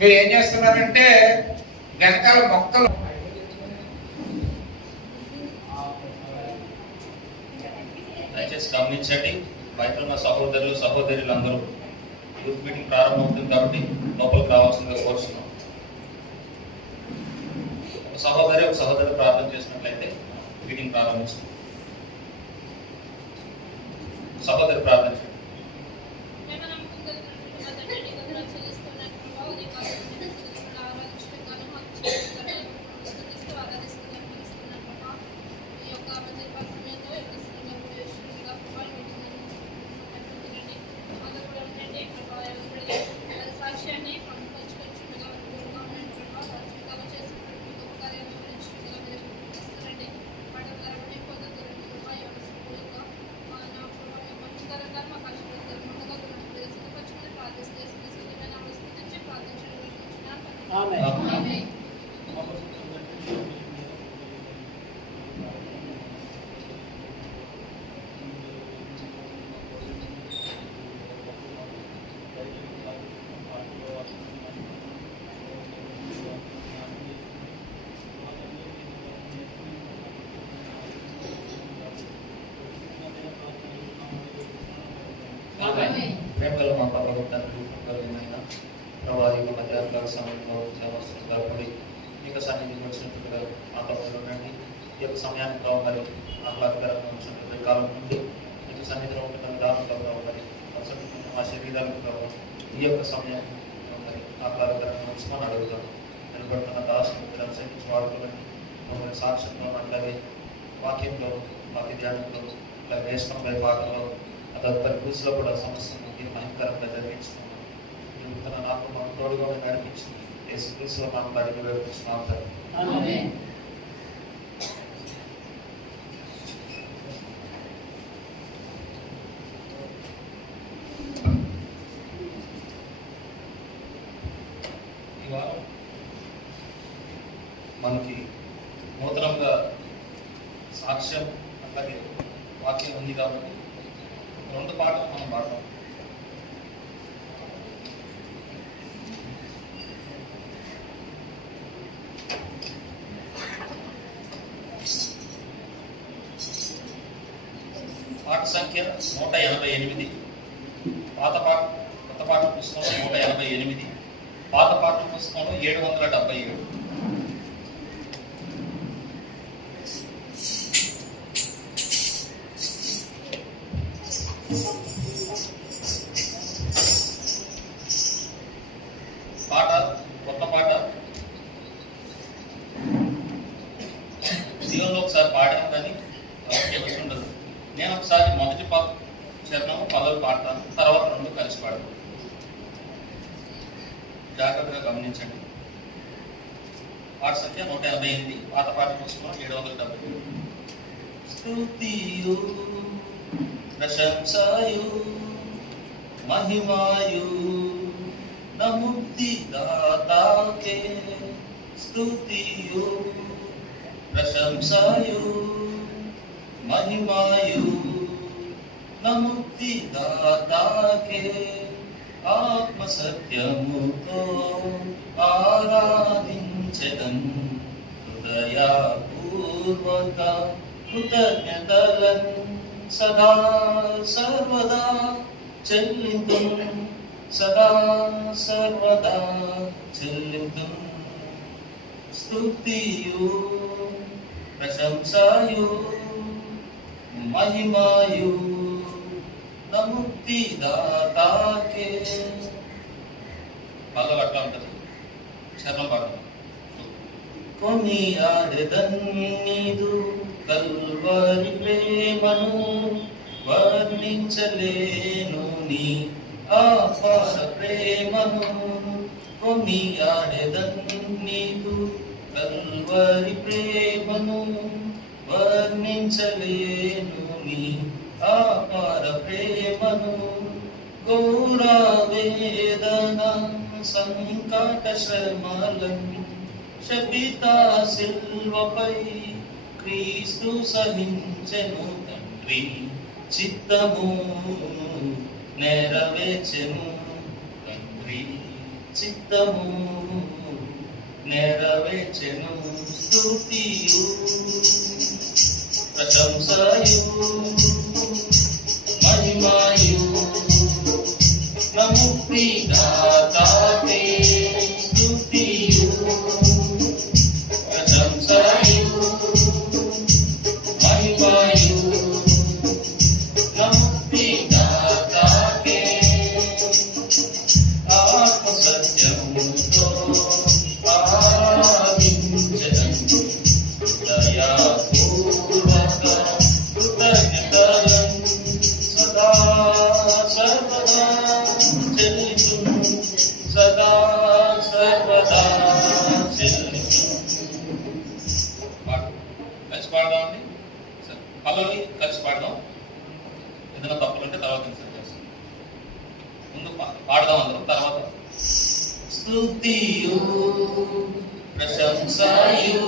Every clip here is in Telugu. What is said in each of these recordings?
మీరు ఏం చేస్తున్నారంటే వెనకాల మొక్కలు దయచేసి గమనించండి. బయట ఉన్న సహోదరులు సహోదరులందరూ యూత్ మీటింగ్ ప్రారంభమవుతుంది కాబట్టి లోపలికి రావాల్సిందిగా కోరుతున్నాం. ఒక సహోదరు ప్రార్థన చేసినట్లయితే మీటింగ్ ప్రారంభిస్తుంది. సహోదరు ప్రార్థన చేయండి. ప్రేమగల మా పరలోక తండ్రి, కృపగలమైన ప్రవాహి మధ్యాహ్న సమయంలో సేవపడి ఈ యొక్క సన్నిధికి వచ్చినట్టుగా ఆపదలుండండి. ఈ యొక్క సమయాన్ని ప్రభావ మరి ఆహ్లాదకరంగా ఉంచినటువంటి కాలం నుండి ఈ యొక్క సన్నిధిలో ఉంటున్న విధానంలో ప్రభావ మరి మా శరీరాలకు ప్రభావ ఈ యొక్క సమయం మరి ఆహ్లాదకరంగా ఉంచుకొని అడుగుతాం. నిలబడుతున్న దాసులు అనుసరించి వాడుకోండి. మమ్మల్ని సాక్ష్యంలో అట్లాగే వాక్యంలో వాక్య ధ్యానంలో అలాగే నేషనల్ పాటల్లో తదుపరి క్రీస్తులో కూడా సమస్యను భయంకరంగా జరిగించుకున్నాం. తన నాకు మన తోడుగా నడిపించింది యేసు క్రీస్తులో మనం అడిగి వేడుకుంటున్నాం. ఇవాళ మనకి నూతనంగా సాక్ష్యం అట్లాగే వాక్యం ఉంది కాబట్టి 2 పాటలు మనం పాడతాం. పాట సంఖ్య 188, కొత్త పాట పుస్తకంలో 188, పాత పాట పుస్తకంలో 777. పాట కొత్త పాట జీవనంలో ఒకసారి పాడాము కానీ ఉండదు. నేను ఒకసారి మొదటి చరణము పదవి పాడతాను, తర్వాత 2 కలిసి పాడతాను. జాగ్రత్తగా గమనించండి. పాట సంఖ్య 188, పాత పాట పుస్తకం 770. స్తుతియు ప్రశంసయు महिमायु न मुक्तिदाता के स्तुतियु प्रशंसायु महिमायु न मुक्तिदाता के आत्म सत्यमुतो आराधिंचदं हृदयपूर्वक कृतज्ञतलं सदा सर्वदा చెల్లింతుం సదా సర్వదా చెల్లింతుం స్తుతియు ప్రశంసయు महिमायु न मुक्तिदाताके పల్లవ అట్లా ఉంటుంది. చరణం పాడతాం. కొనియాడెదన్నీదు కల్వరి ప్రేమను వర్ణించలేను నీ అపార ప్రేమను. కొనియాడెదన్నీదు కల్వరి ప్రేమను వర్ణించలేను నీ అపార ప్రేమను. ఘోర వేదన సంకట శ్రమలను శపిత సిల్వపై క్రీస్తు సహించెను తండ్రి చిత్తము నెరవేర్చెను తండ్రి చిత్తము నెరవేర్చెను స్తుతియు ప్రశంసయు మహిమయు నముక్తి దాతాకే స్తుతియు ప్రశంసయు మహిమయు నముక్తి దాతాకే ఆత్మ సత్యముతో ఆరాధించెదను దయాపూర్వక కృతజ్ఞతలను సదా సర్వదా చెల్లించును సదా సర్వదా చెల్లించును. కలిసి పాడదామండి. పల్లవి కలిసి పాడదాం. ఏదైనా తప్పులుంటే తర్వాత కన్సల్ట్ చేస్తాం. ముందు పాడదాం అందరం, తర్వాత స్తుతియు ప్రశంసయు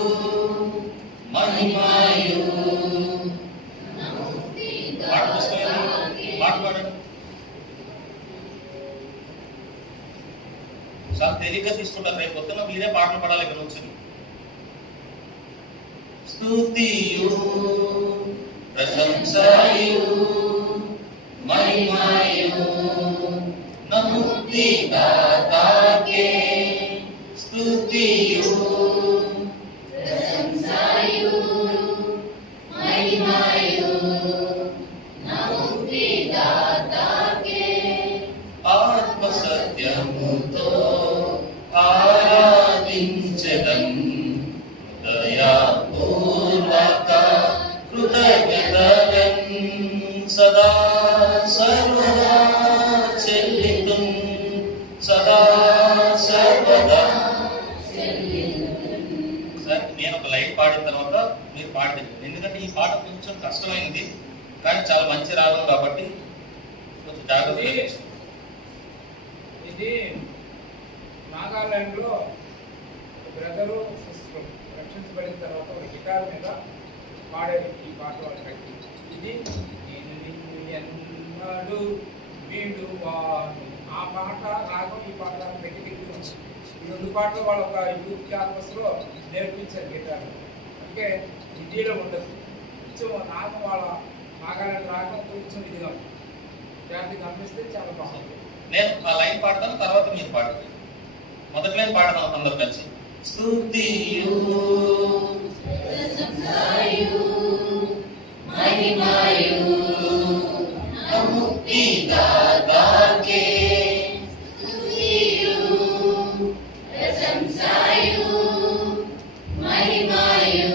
మహిమయు పాట పుస్తకం పాట పాడండి. చాలా తేలిగ్గా తీసుకుంటారు. రేపు పొద్దున మీరే పాటలు పాడాలి ఇక్కడ నుంచి. స్తుతియు ప్రశంసయు మహిమయు నముక్తి దాతాకే స్తుతియు ప్రశంసయు మహిమయు నముక్తి దాతాకే ఆత్మ సత్యముతో ఆరాధించెదన్ దయాపూర్వక కృతజ్ఞతలన్ సదా సర్వదా చెల్లితుం సదా సర్వదా. సార్ నేను ఒక లైన్ పాడిన తర్వాత మీరు పాడలేదు, ఎందుకంటే ఈ పాట కొంచెం కష్టమైంది కానీ చాలా మంచి రాగం కాబట్టి కొంచెం జాగ్రత్తగా చేసుకోండి. ఇది నాగాలాండ్ లో బ్రదరు సిస్టర్ రక్షించబడిన తర్వాత ఒక గిటార్ మీద పాడేది ఈ పాట వాళ్ళు పెట్టి. ఇది నేను నిన్ను ఎన్నడూ వీడువాను. ఆ పాట రాగం ఈ పాట పెట్టి ఈ రెండు పాటలు వాళ్ళు ఒక యూత్ క్యాంపస్ లో నేర్పించారు గిటార్. అంటే హిందీలో ఉండదు, కొంచెం రాగం వాళ్ళ నాగాలాండ్ రాగం కొంచెం ఇదిగా జాతి కనిపిస్తే చాలా బాగుంటుంది. నేను ఆ లైన్ పాడతాను, తర్వాత మీరు పాడండి. మొదటి లైన్ పాడదాం అందరు కలిసి. స్తుతియు ప్రశంసయు మహిమయు నముక్తి దాతాకే స్తుతియు ప్రశంసయు మహిమయు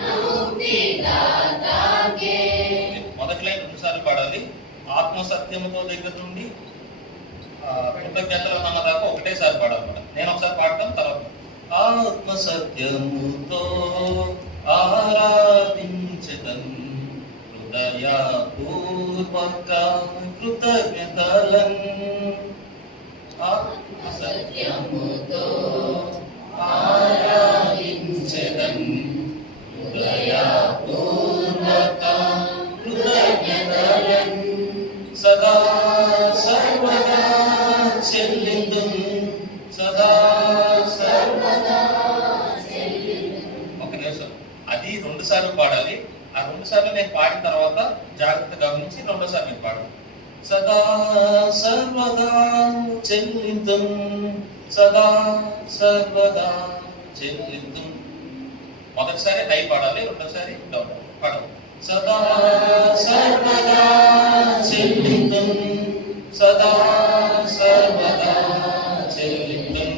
నముక్తి దాతాకే. మొదటి లైన్ 2 సార్లు పాడాలి. ఆత్మ సత్యముతో దగ్గర నుండి కృతజ్ఞతలు అన్న దాకా ఒకటేసారి పాడాలన్నమాట. నేను ఒకసారి పాడతాను, తర్వాత ఆత్మ సత్యముతో ఆరాధించెదన్ హృదయపూర్వక కృతజ్ఞతలన్ ఆత్మ సత్యముతో ఆరాధించెదన్ హృదయపూర్వక కృతజ్ఞతలన్ సదా సర్వదా చెల్లిందుం సదా సర్వదా. ఒక నిమిషం, అది 2 సార్లు పాడాలి. ఆ 2 సార్లు నేను పాడిన తర్వాత జాగ్రత్త గమనించి 2వ సారి నేను పాడాలి. సదా సర్వదా చెల్లిందుం సదా సర్వదా చెల్లిందుం. మొదటిసారి హై పాడాలి, 2వ సారి డౌన్ పాడాలి. సదా సర్వదా చెల్లిందుం సదా సర్వదా చెల్లిందుం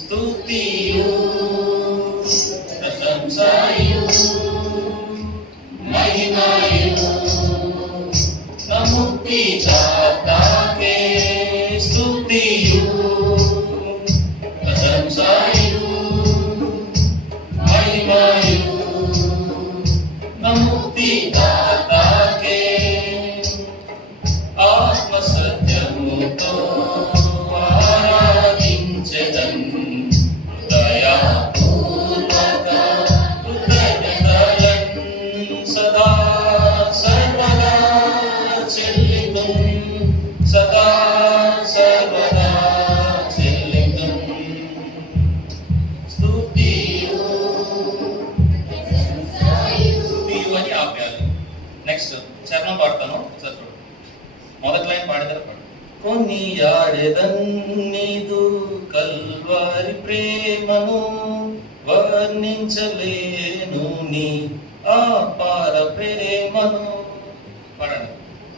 స్తుతియు ప్రశంసయు మహిమయు నముక్తి దాతాకే స్తుతియు ప్రశంసయు మహిమయు నముక్తి దాతాకే ఆత్మ సత్యముతో ఆరాధించెదన్ హృదయపూర్వక కృతజ్ఞతలన్ సదా సర్వదా చెల్లితుం సదా మొదటి లైన్ పాడేదారు పాడు. కొనియాడెదన్ నీదు కల్వారి ప్రేమను, వర్ణించలేను నీ అపార ప్రేమను. పాడండి.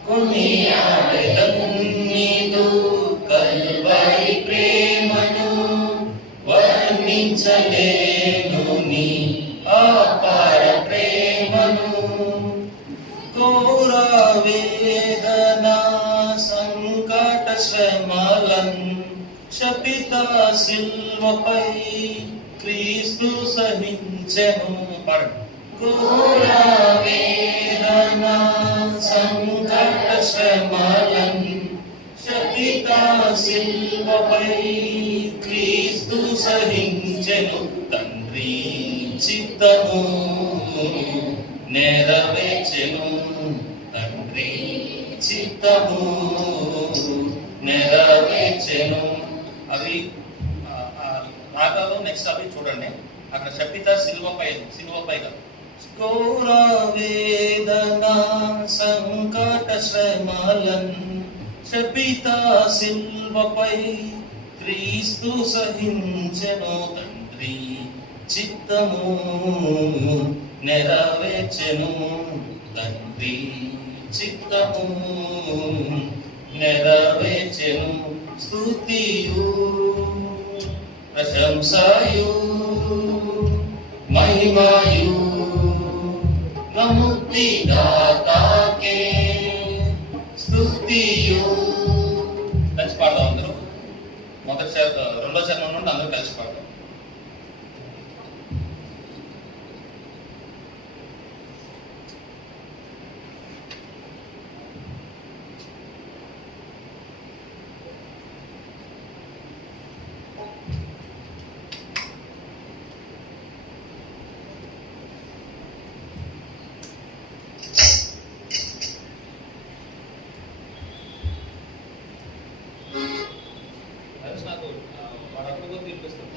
కొనియాడెదన్ నీదు కల్వారి ప్రేమను, వర్ణించలేను నీ అపార ప్రేమను. ఘోర వేదన సంకట శ్రమలన్ శపిత సిల్వపై క్రీస్తు సహించెను. పాడండి. ఘోర వేదన సంకట శ్రమలన్ శపిత సిల్వపై క్రీస్తు సహించెను. తండ్రి చిత్తము నెరవేర్చెను, తండ్రి చిత్తము నెరవేర్చెను. అవి రాగాలు నెక్స్ట్ అవి చూడండి. అక్కడ శపిత సిలువపైగా ఘోర వేదన సంకట శ్రమలన్ శపిత సిల్వపై క్రీస్తు సహించెను. తండ్రి చిత్తము నెరవేర్చెను, తండ్రి చిత్తము నెరవేర్చెను. స్తుతియు ప్రశంసయు మహిమయు ముక్తి దాతాకే స్తుతియు. కలిసి పాడదాం అందరూ. రెండో చరణం నుండి అందరూ కలిసి పాడదాం. నాకు వాడు అక్కడ తినిపిస్తాను.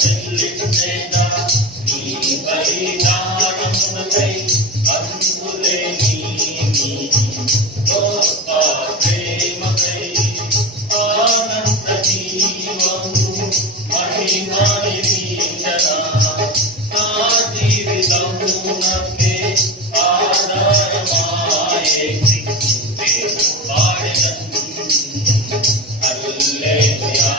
చెల్లించేదా నీ బలిదానమునకై అంతులేని నీ గొప్ప ప్రేమకై ఆనంద జీవము మహిమనిరీక్షణ నా జీవితమునకే ఆధారమాయే క్రీస్తువే పాడెదను హల్లెలూయా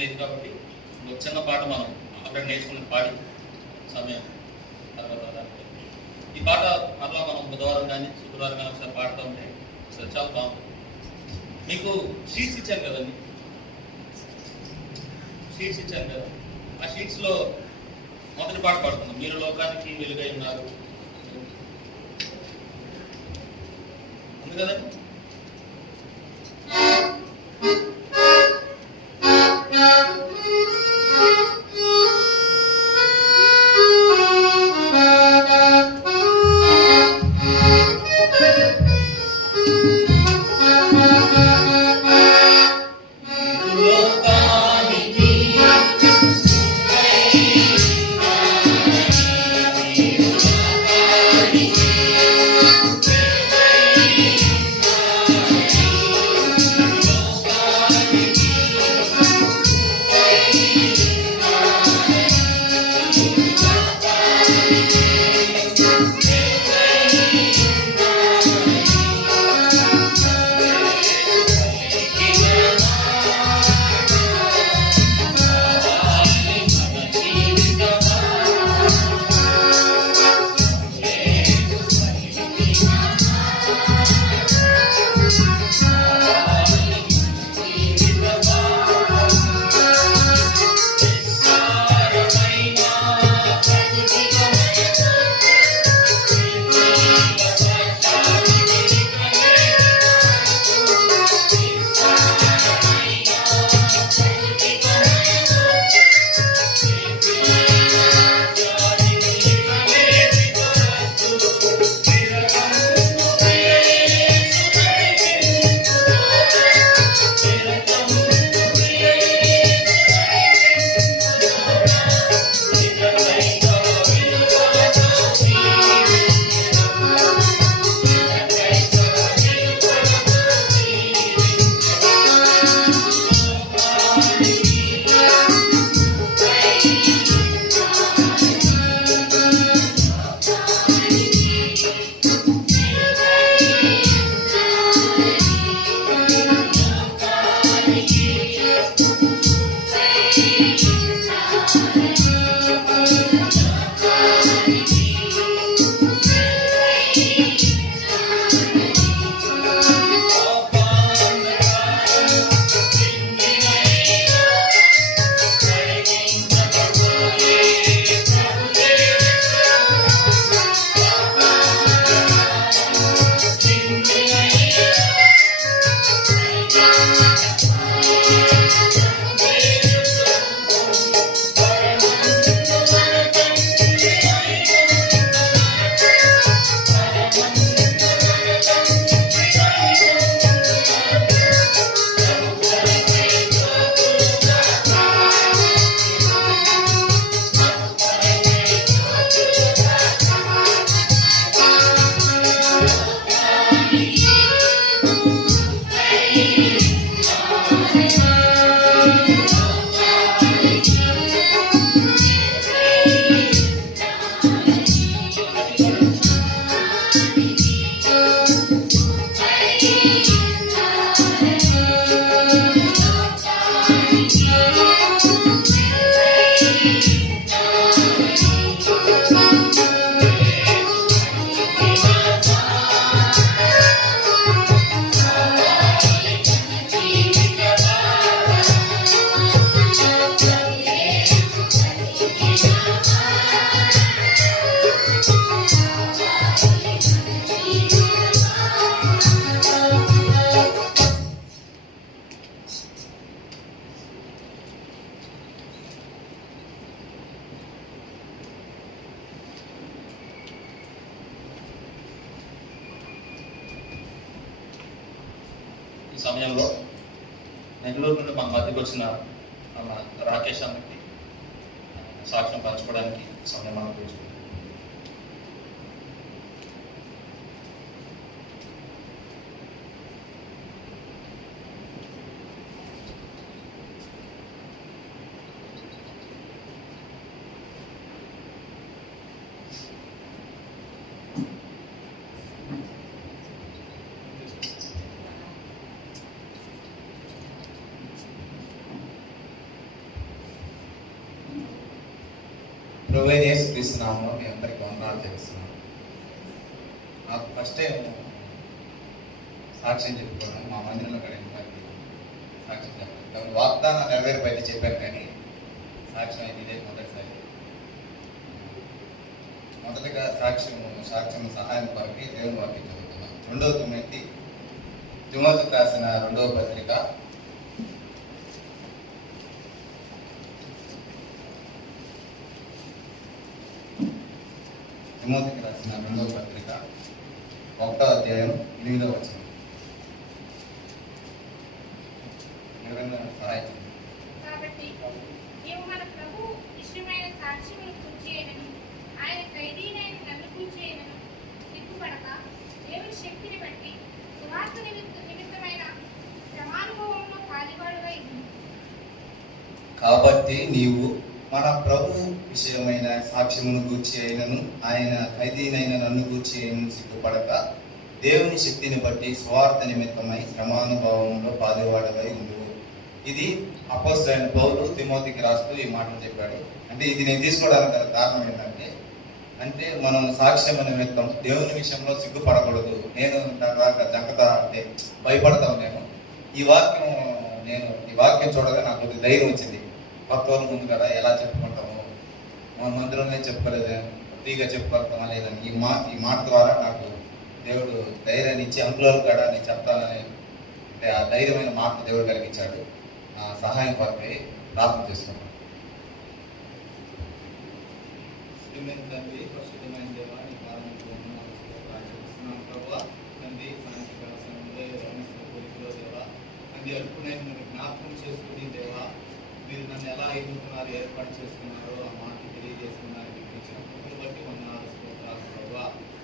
లేదు కాబట్టి ఒక చిన్న పాట మనం అక్కడ నేర్చుకుని పాడి సమయం తర్వాత ఈ పాట మరలా మనం బుధవారం కానీ శుక్రవారం కానీ ఒకసారి పాడుతూ ఉంటే చాలా బాగుంటుంది. మీకు షీట్స్ ఇచ్చాను కదండి, షీట్స్ ఇచ్చాను కదా, ఆ షీట్స్లో మొదటి పాట పాడుతున్నాం, మీరు లోకానికి వెలుగై ఉన్నారు ఉంది కదండి. Thank you. ఈ సమయంలో నెల్లూరు నుండి మన మధ్యకు వచ్చిన మన రాకేష్ అన్నకి సాక్ష్యం పంచుకోవడానికి సమయం అనుకుంటున్నాం. ప్రభువైన యేసుక్రీస్తు నామములో మీ అందరికీ వందనాలు తెలుస్తున్నాను. నాకు ఫస్ట్ టైం సాక్ష్యం చెప్పుకోవడం మా మందిరంలో కలిగిన వారికి సాక్ష్యం చెప్పాను. వాగ్దానం నెరవేర్పైతే చెప్పాను కానీ సాక్ష్యం అయితే ఇదే మొదటిసారి. మొదటగా సాక్ష్యం సహాయం కొరకు దేవుని వాక్యం చదువుతున్నాను. 2 తిమోతికి రాసిన 2వ పత్రిక 2వ పత్రిక 1వ అధ్యాయం 8వ వచనం. ఎవరైనా సహాయం కాబట్టి నీవు మన ప్రభు ఇష్టమైన సాక్ష్యమును కూర్చేయనను ఆయన ఖైదీనైన నన్ను కూర్చేయనను సిగ్గుపడక దేవుని శక్తిని బట్టి సువార్త నిమిత్తమైన శ్రమానుభవంలో పాలివాడుగా ఉంది. కాబట్టి నీవు మన ప్రభు విషయమైన సాక్ష్యమును గూర్చి అయినను ఆయన ఖైదీనైన నన్ను గూర్చి అయినను సిగ్గుపడక దేవుని శక్తిని బట్టి స్వార్థ నిమిత్తమై శ్రమానుభవంలో పాలువాడవై ఉండు. ఇది అపోస్తలుడైన పౌలు తిమోతికి రాస్తూ ఈ మాటలు చెప్పాడు. అంటే ఇది నేను తీసుకోవడానికి గల కారణం ఏంటంటే మనం సాక్ష్యం నిమిత్తం దేవుని విషయంలో సిగ్గుపడకూడదు. నేను దాకా జంకత అంటే భయపడతాను. ఈ వాక్యం చూడగా నాకు కొద్దిగా ధైర్యం వచ్చింది. కొత్త వాళ్ళ ముందు కదా ఎలా చెప్పుకుంటాము, మన మందిరంలో చెప్పుకోలేదు, ఫ్రీగా చెప్పుకోగలుగుతామా లేదని ఈ మాట ద్వారా నాకు దేవుడు ధైర్యాన్ని ఇచ్చి అందులో కూడా నేను చెప్తానని అంటే ఆ ధైర్యమైన మాట దేవుడు కలిగించాడు. సహాయం కొరకై ప్రార్థన చేసుకున్నాను. జ్ఞాపకం చేసుకుని దేవా, మీరు నన్ను ఎలా ఎన్నుకున్నారు, ఏర్పాటు చేసుకున్నారో ఆ మాట తెలియజేసుకున్నారు. ఇచ్చిన కృపను బట్టి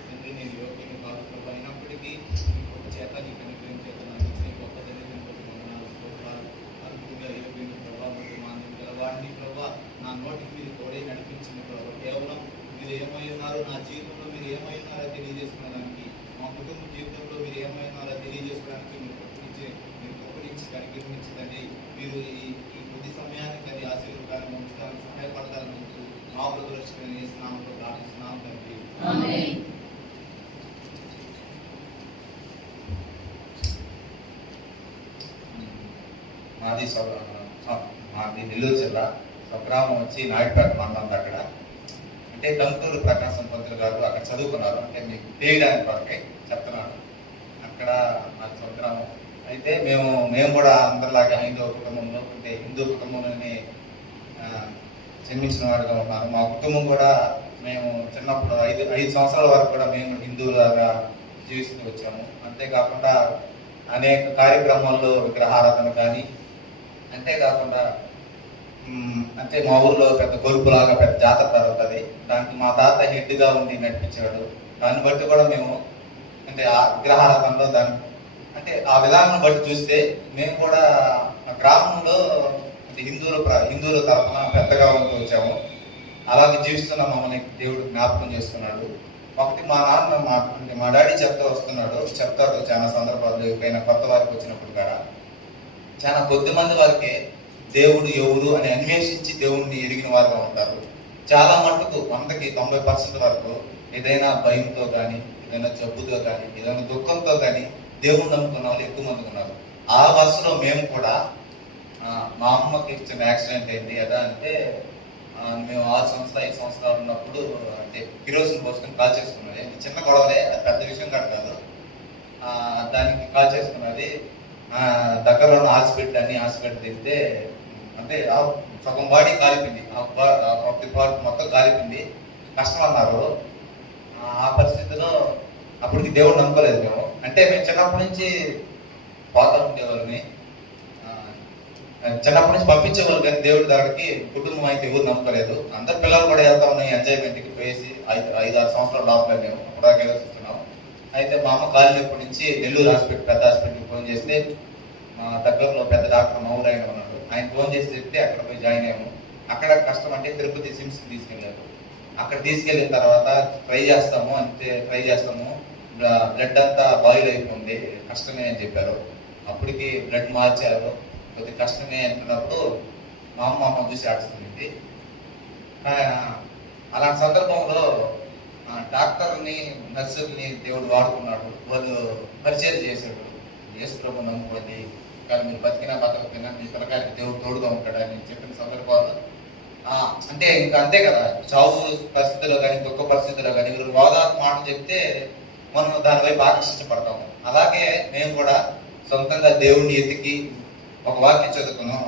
తండ్రి, నేను యోగ్యుని కాదు ప్రభు, అయినప్పటికీ మీ గొప్ప చేత నీకు అనుగ్రహం చేత నాకు ఇచ్చిన గొప్ప ధైర్యం బట్టి వందనాలు స్తోత్రాలు. అద్భుతంగా యోగ్యుని ప్రభావ మాంద్యం గలవాడిని ప్రభావ, నా నోటికి మీరు తోడే నడిపించింది ప్రభావ. కేవలం మీరు ఏమై ఉన్నారో, నా జీవితంలో మీరు ఏమై ఉన్నారో తెలియజేసుకోవడానికి, మా కుటుంబ జీవితంలో మీరు ఏమై ఉన్నారో తెలియజేసుకోవడానికి మీరు గొప్పరించి కనిపించిందండి. మీరు ఈ కొద్ది సమయానికి అది ఆశీర్వాదాన్ని ఉంచడానికి సహాయపడతారని మా ప్రదర్శన నామంలో ప్రార్థిస్తున్నాం తండ్రి. మాది నెల్లూరు జిల్లా స్వగ్రామం వచ్చి నాయుడుపేట మండలం దగ్గర. అంటే దంతూరు ప్రకాశం పంతులు గారు అక్కడ చదువుకున్నారు. అంటే మీకు తెలియడానికి కొరకే చెప్తున్నాను. అక్కడ నా స్వగ్రామం. అయితే మేము కూడా అందరిలాగా హైందవ కుటుంబంలో అంటే హిందూ కుటుంబంలోనే జన్మించిన వాడుగా ఉన్నారు. మా కుటుంబం కూడా మేము చిన్నప్పుడు 5 సంవత్సరాల వరకు కూడా మేము హిందువులాగా జీవిస్తూ వచ్చాము. అంతేకాకుండా అనేక కార్యక్రమాల్లో విగ్రహారాధన కానీ, అంతేకాకుండా అంటే మా ఊర్లో పెద్ద కొలుపులాగా పెద్ద జాతర జరుగుతుంది. దానికి మా తాత హెడ్గా ఉండి నడిపించాడు. దాన్ని బట్టి కూడా మేము అంటే ఆ విగ్రహారాధనలో అంటే ఆ విధానం బట్టి చూస్తే మేము కూడా గ్రామంలో హిందువుల తరఫున పెద్దగా ఉంటూ వచ్చాము. అలాగే జీవిస్తున్న మమ్మల్ని దేవుడు జ్ఞాపకం చేసుకున్నాడు. ఒకటి మా నాన్న మా డాడీ చెప్తాడు చాలా సందర్భాల్లో. ఎప్పుడైనా కొత్త వారికి వచ్చినప్పుడు కూడా చాలా కొద్ది మంది వారికి దేవుడు ఎవరు అని అన్వేషించి దేవుడిని ఎరిగిన వారుగా ఉంటారు. చాలా మట్టుకు 100కి 90% వరకు ఏదైనా భయంతో కానీ, ఏదైనా జబ్బుతో కానీ, ఏదైనా దుఃఖంతో కానీ దేవుడు నమ్ముకున్న వాళ్ళు ఎక్కువ మంది ఉన్నారు. ఆ బస్సులో మేము కూడా మా అమ్మకి చిన్న యాక్సిడెంట్ అయింది. ఎలా అంటే మేము 6 సంవత్సరాలు 5 సంవత్సరాలు ఉన్నప్పుడు అంటే కిరోసిన్ పోసుకొని కాల్ చేసుకున్నది. చిన్న గొడవలే, అది పెద్ద విషయం కాదు. దానికి కాల్ చేసుకున్నది. దగ్గరలో ఉన్న హాస్పిటల్ తింటే అంటే సగం బాడీ కాలిపోయింది, పార్ట్ మొత్తం కాలిపోయింది, కష్టం అన్నారు. ఆ పరిస్థితిలో అప్పటికి దేవుడు నమ్మలేదు మేము. అంటే మేము చిన్నప్పటి నుంచి పోతా ఉండేవాళ్ళని, చిన్నప్పటి నుంచి పంపించేవాళ్ళు, కానీ దేవుడి దగ్గరికి కుటుంబం అయితే ఎవరు నమ్మలేదు. అందరు పిల్లలు కూడా వెళ్తా ఉన్నాయి ఎంజాయ్మెంట్కి పోయేసి 5-6 సంవత్సరాల లోపల మేము కూడా చూస్తున్నాం. అయితే మా అమ్మ కాలినప్పటి నుంచి నెల్లూరు హాస్పిటల్, పెద్ద హాస్పిటల్కి ఫోన్ చేస్తే మా దగ్గరలో పెద్ద డాక్టర్ మౌర్ ఆయన ఉన్నాడు, ఆయన ఫోన్ చేసి చెప్తే అక్కడ పోయి జాయిన్ అయ్యాము. అక్కడ కష్టం అంటే తిరుపతి సిమ్స్కి తీసుకెళ్ళారు. అక్కడ తీసుకెళ్ళిన తర్వాత ట్రై చేస్తాము బ్లడ్ అంతా బాయిల్ అయిపోయింది, కష్టమే అని చెప్పారు. అప్పటికి బ్లడ్ మార్చారు, కొద్దిగా కష్టమే అనుకున్నప్పుడు మా అమ్మ చూసి ఆడుస్తుంది. అలాంటి సందర్భంలో డాక్టర్ని, నర్సుల్ని దేవుడు వాడుకున్నాడు. వాళ్ళు పరిచయం చేశాడు, యేసు ప్రభు నమ్ముకోండి, కానీ మీరు బతకపోయినా మీ పిల్లకాయలకి దేవుడు తోడుగా ఉంటాడని చెప్పిన సందర్భాలు. అంటే ఇంకా అంతే కదా, చావు పరిస్థితుల్లో కానీ దుఃఖ పరిస్థితుల్లో కానీ వీళ్ళు వాదాత్మ మాట చెప్తే మనం దాని వైపు ఆకర్షించబడతాము. అలాగే మేము కూడా సొంతంగా దేవుడిని ఎతికి ఒక వాక్యం చదువుకున్నాం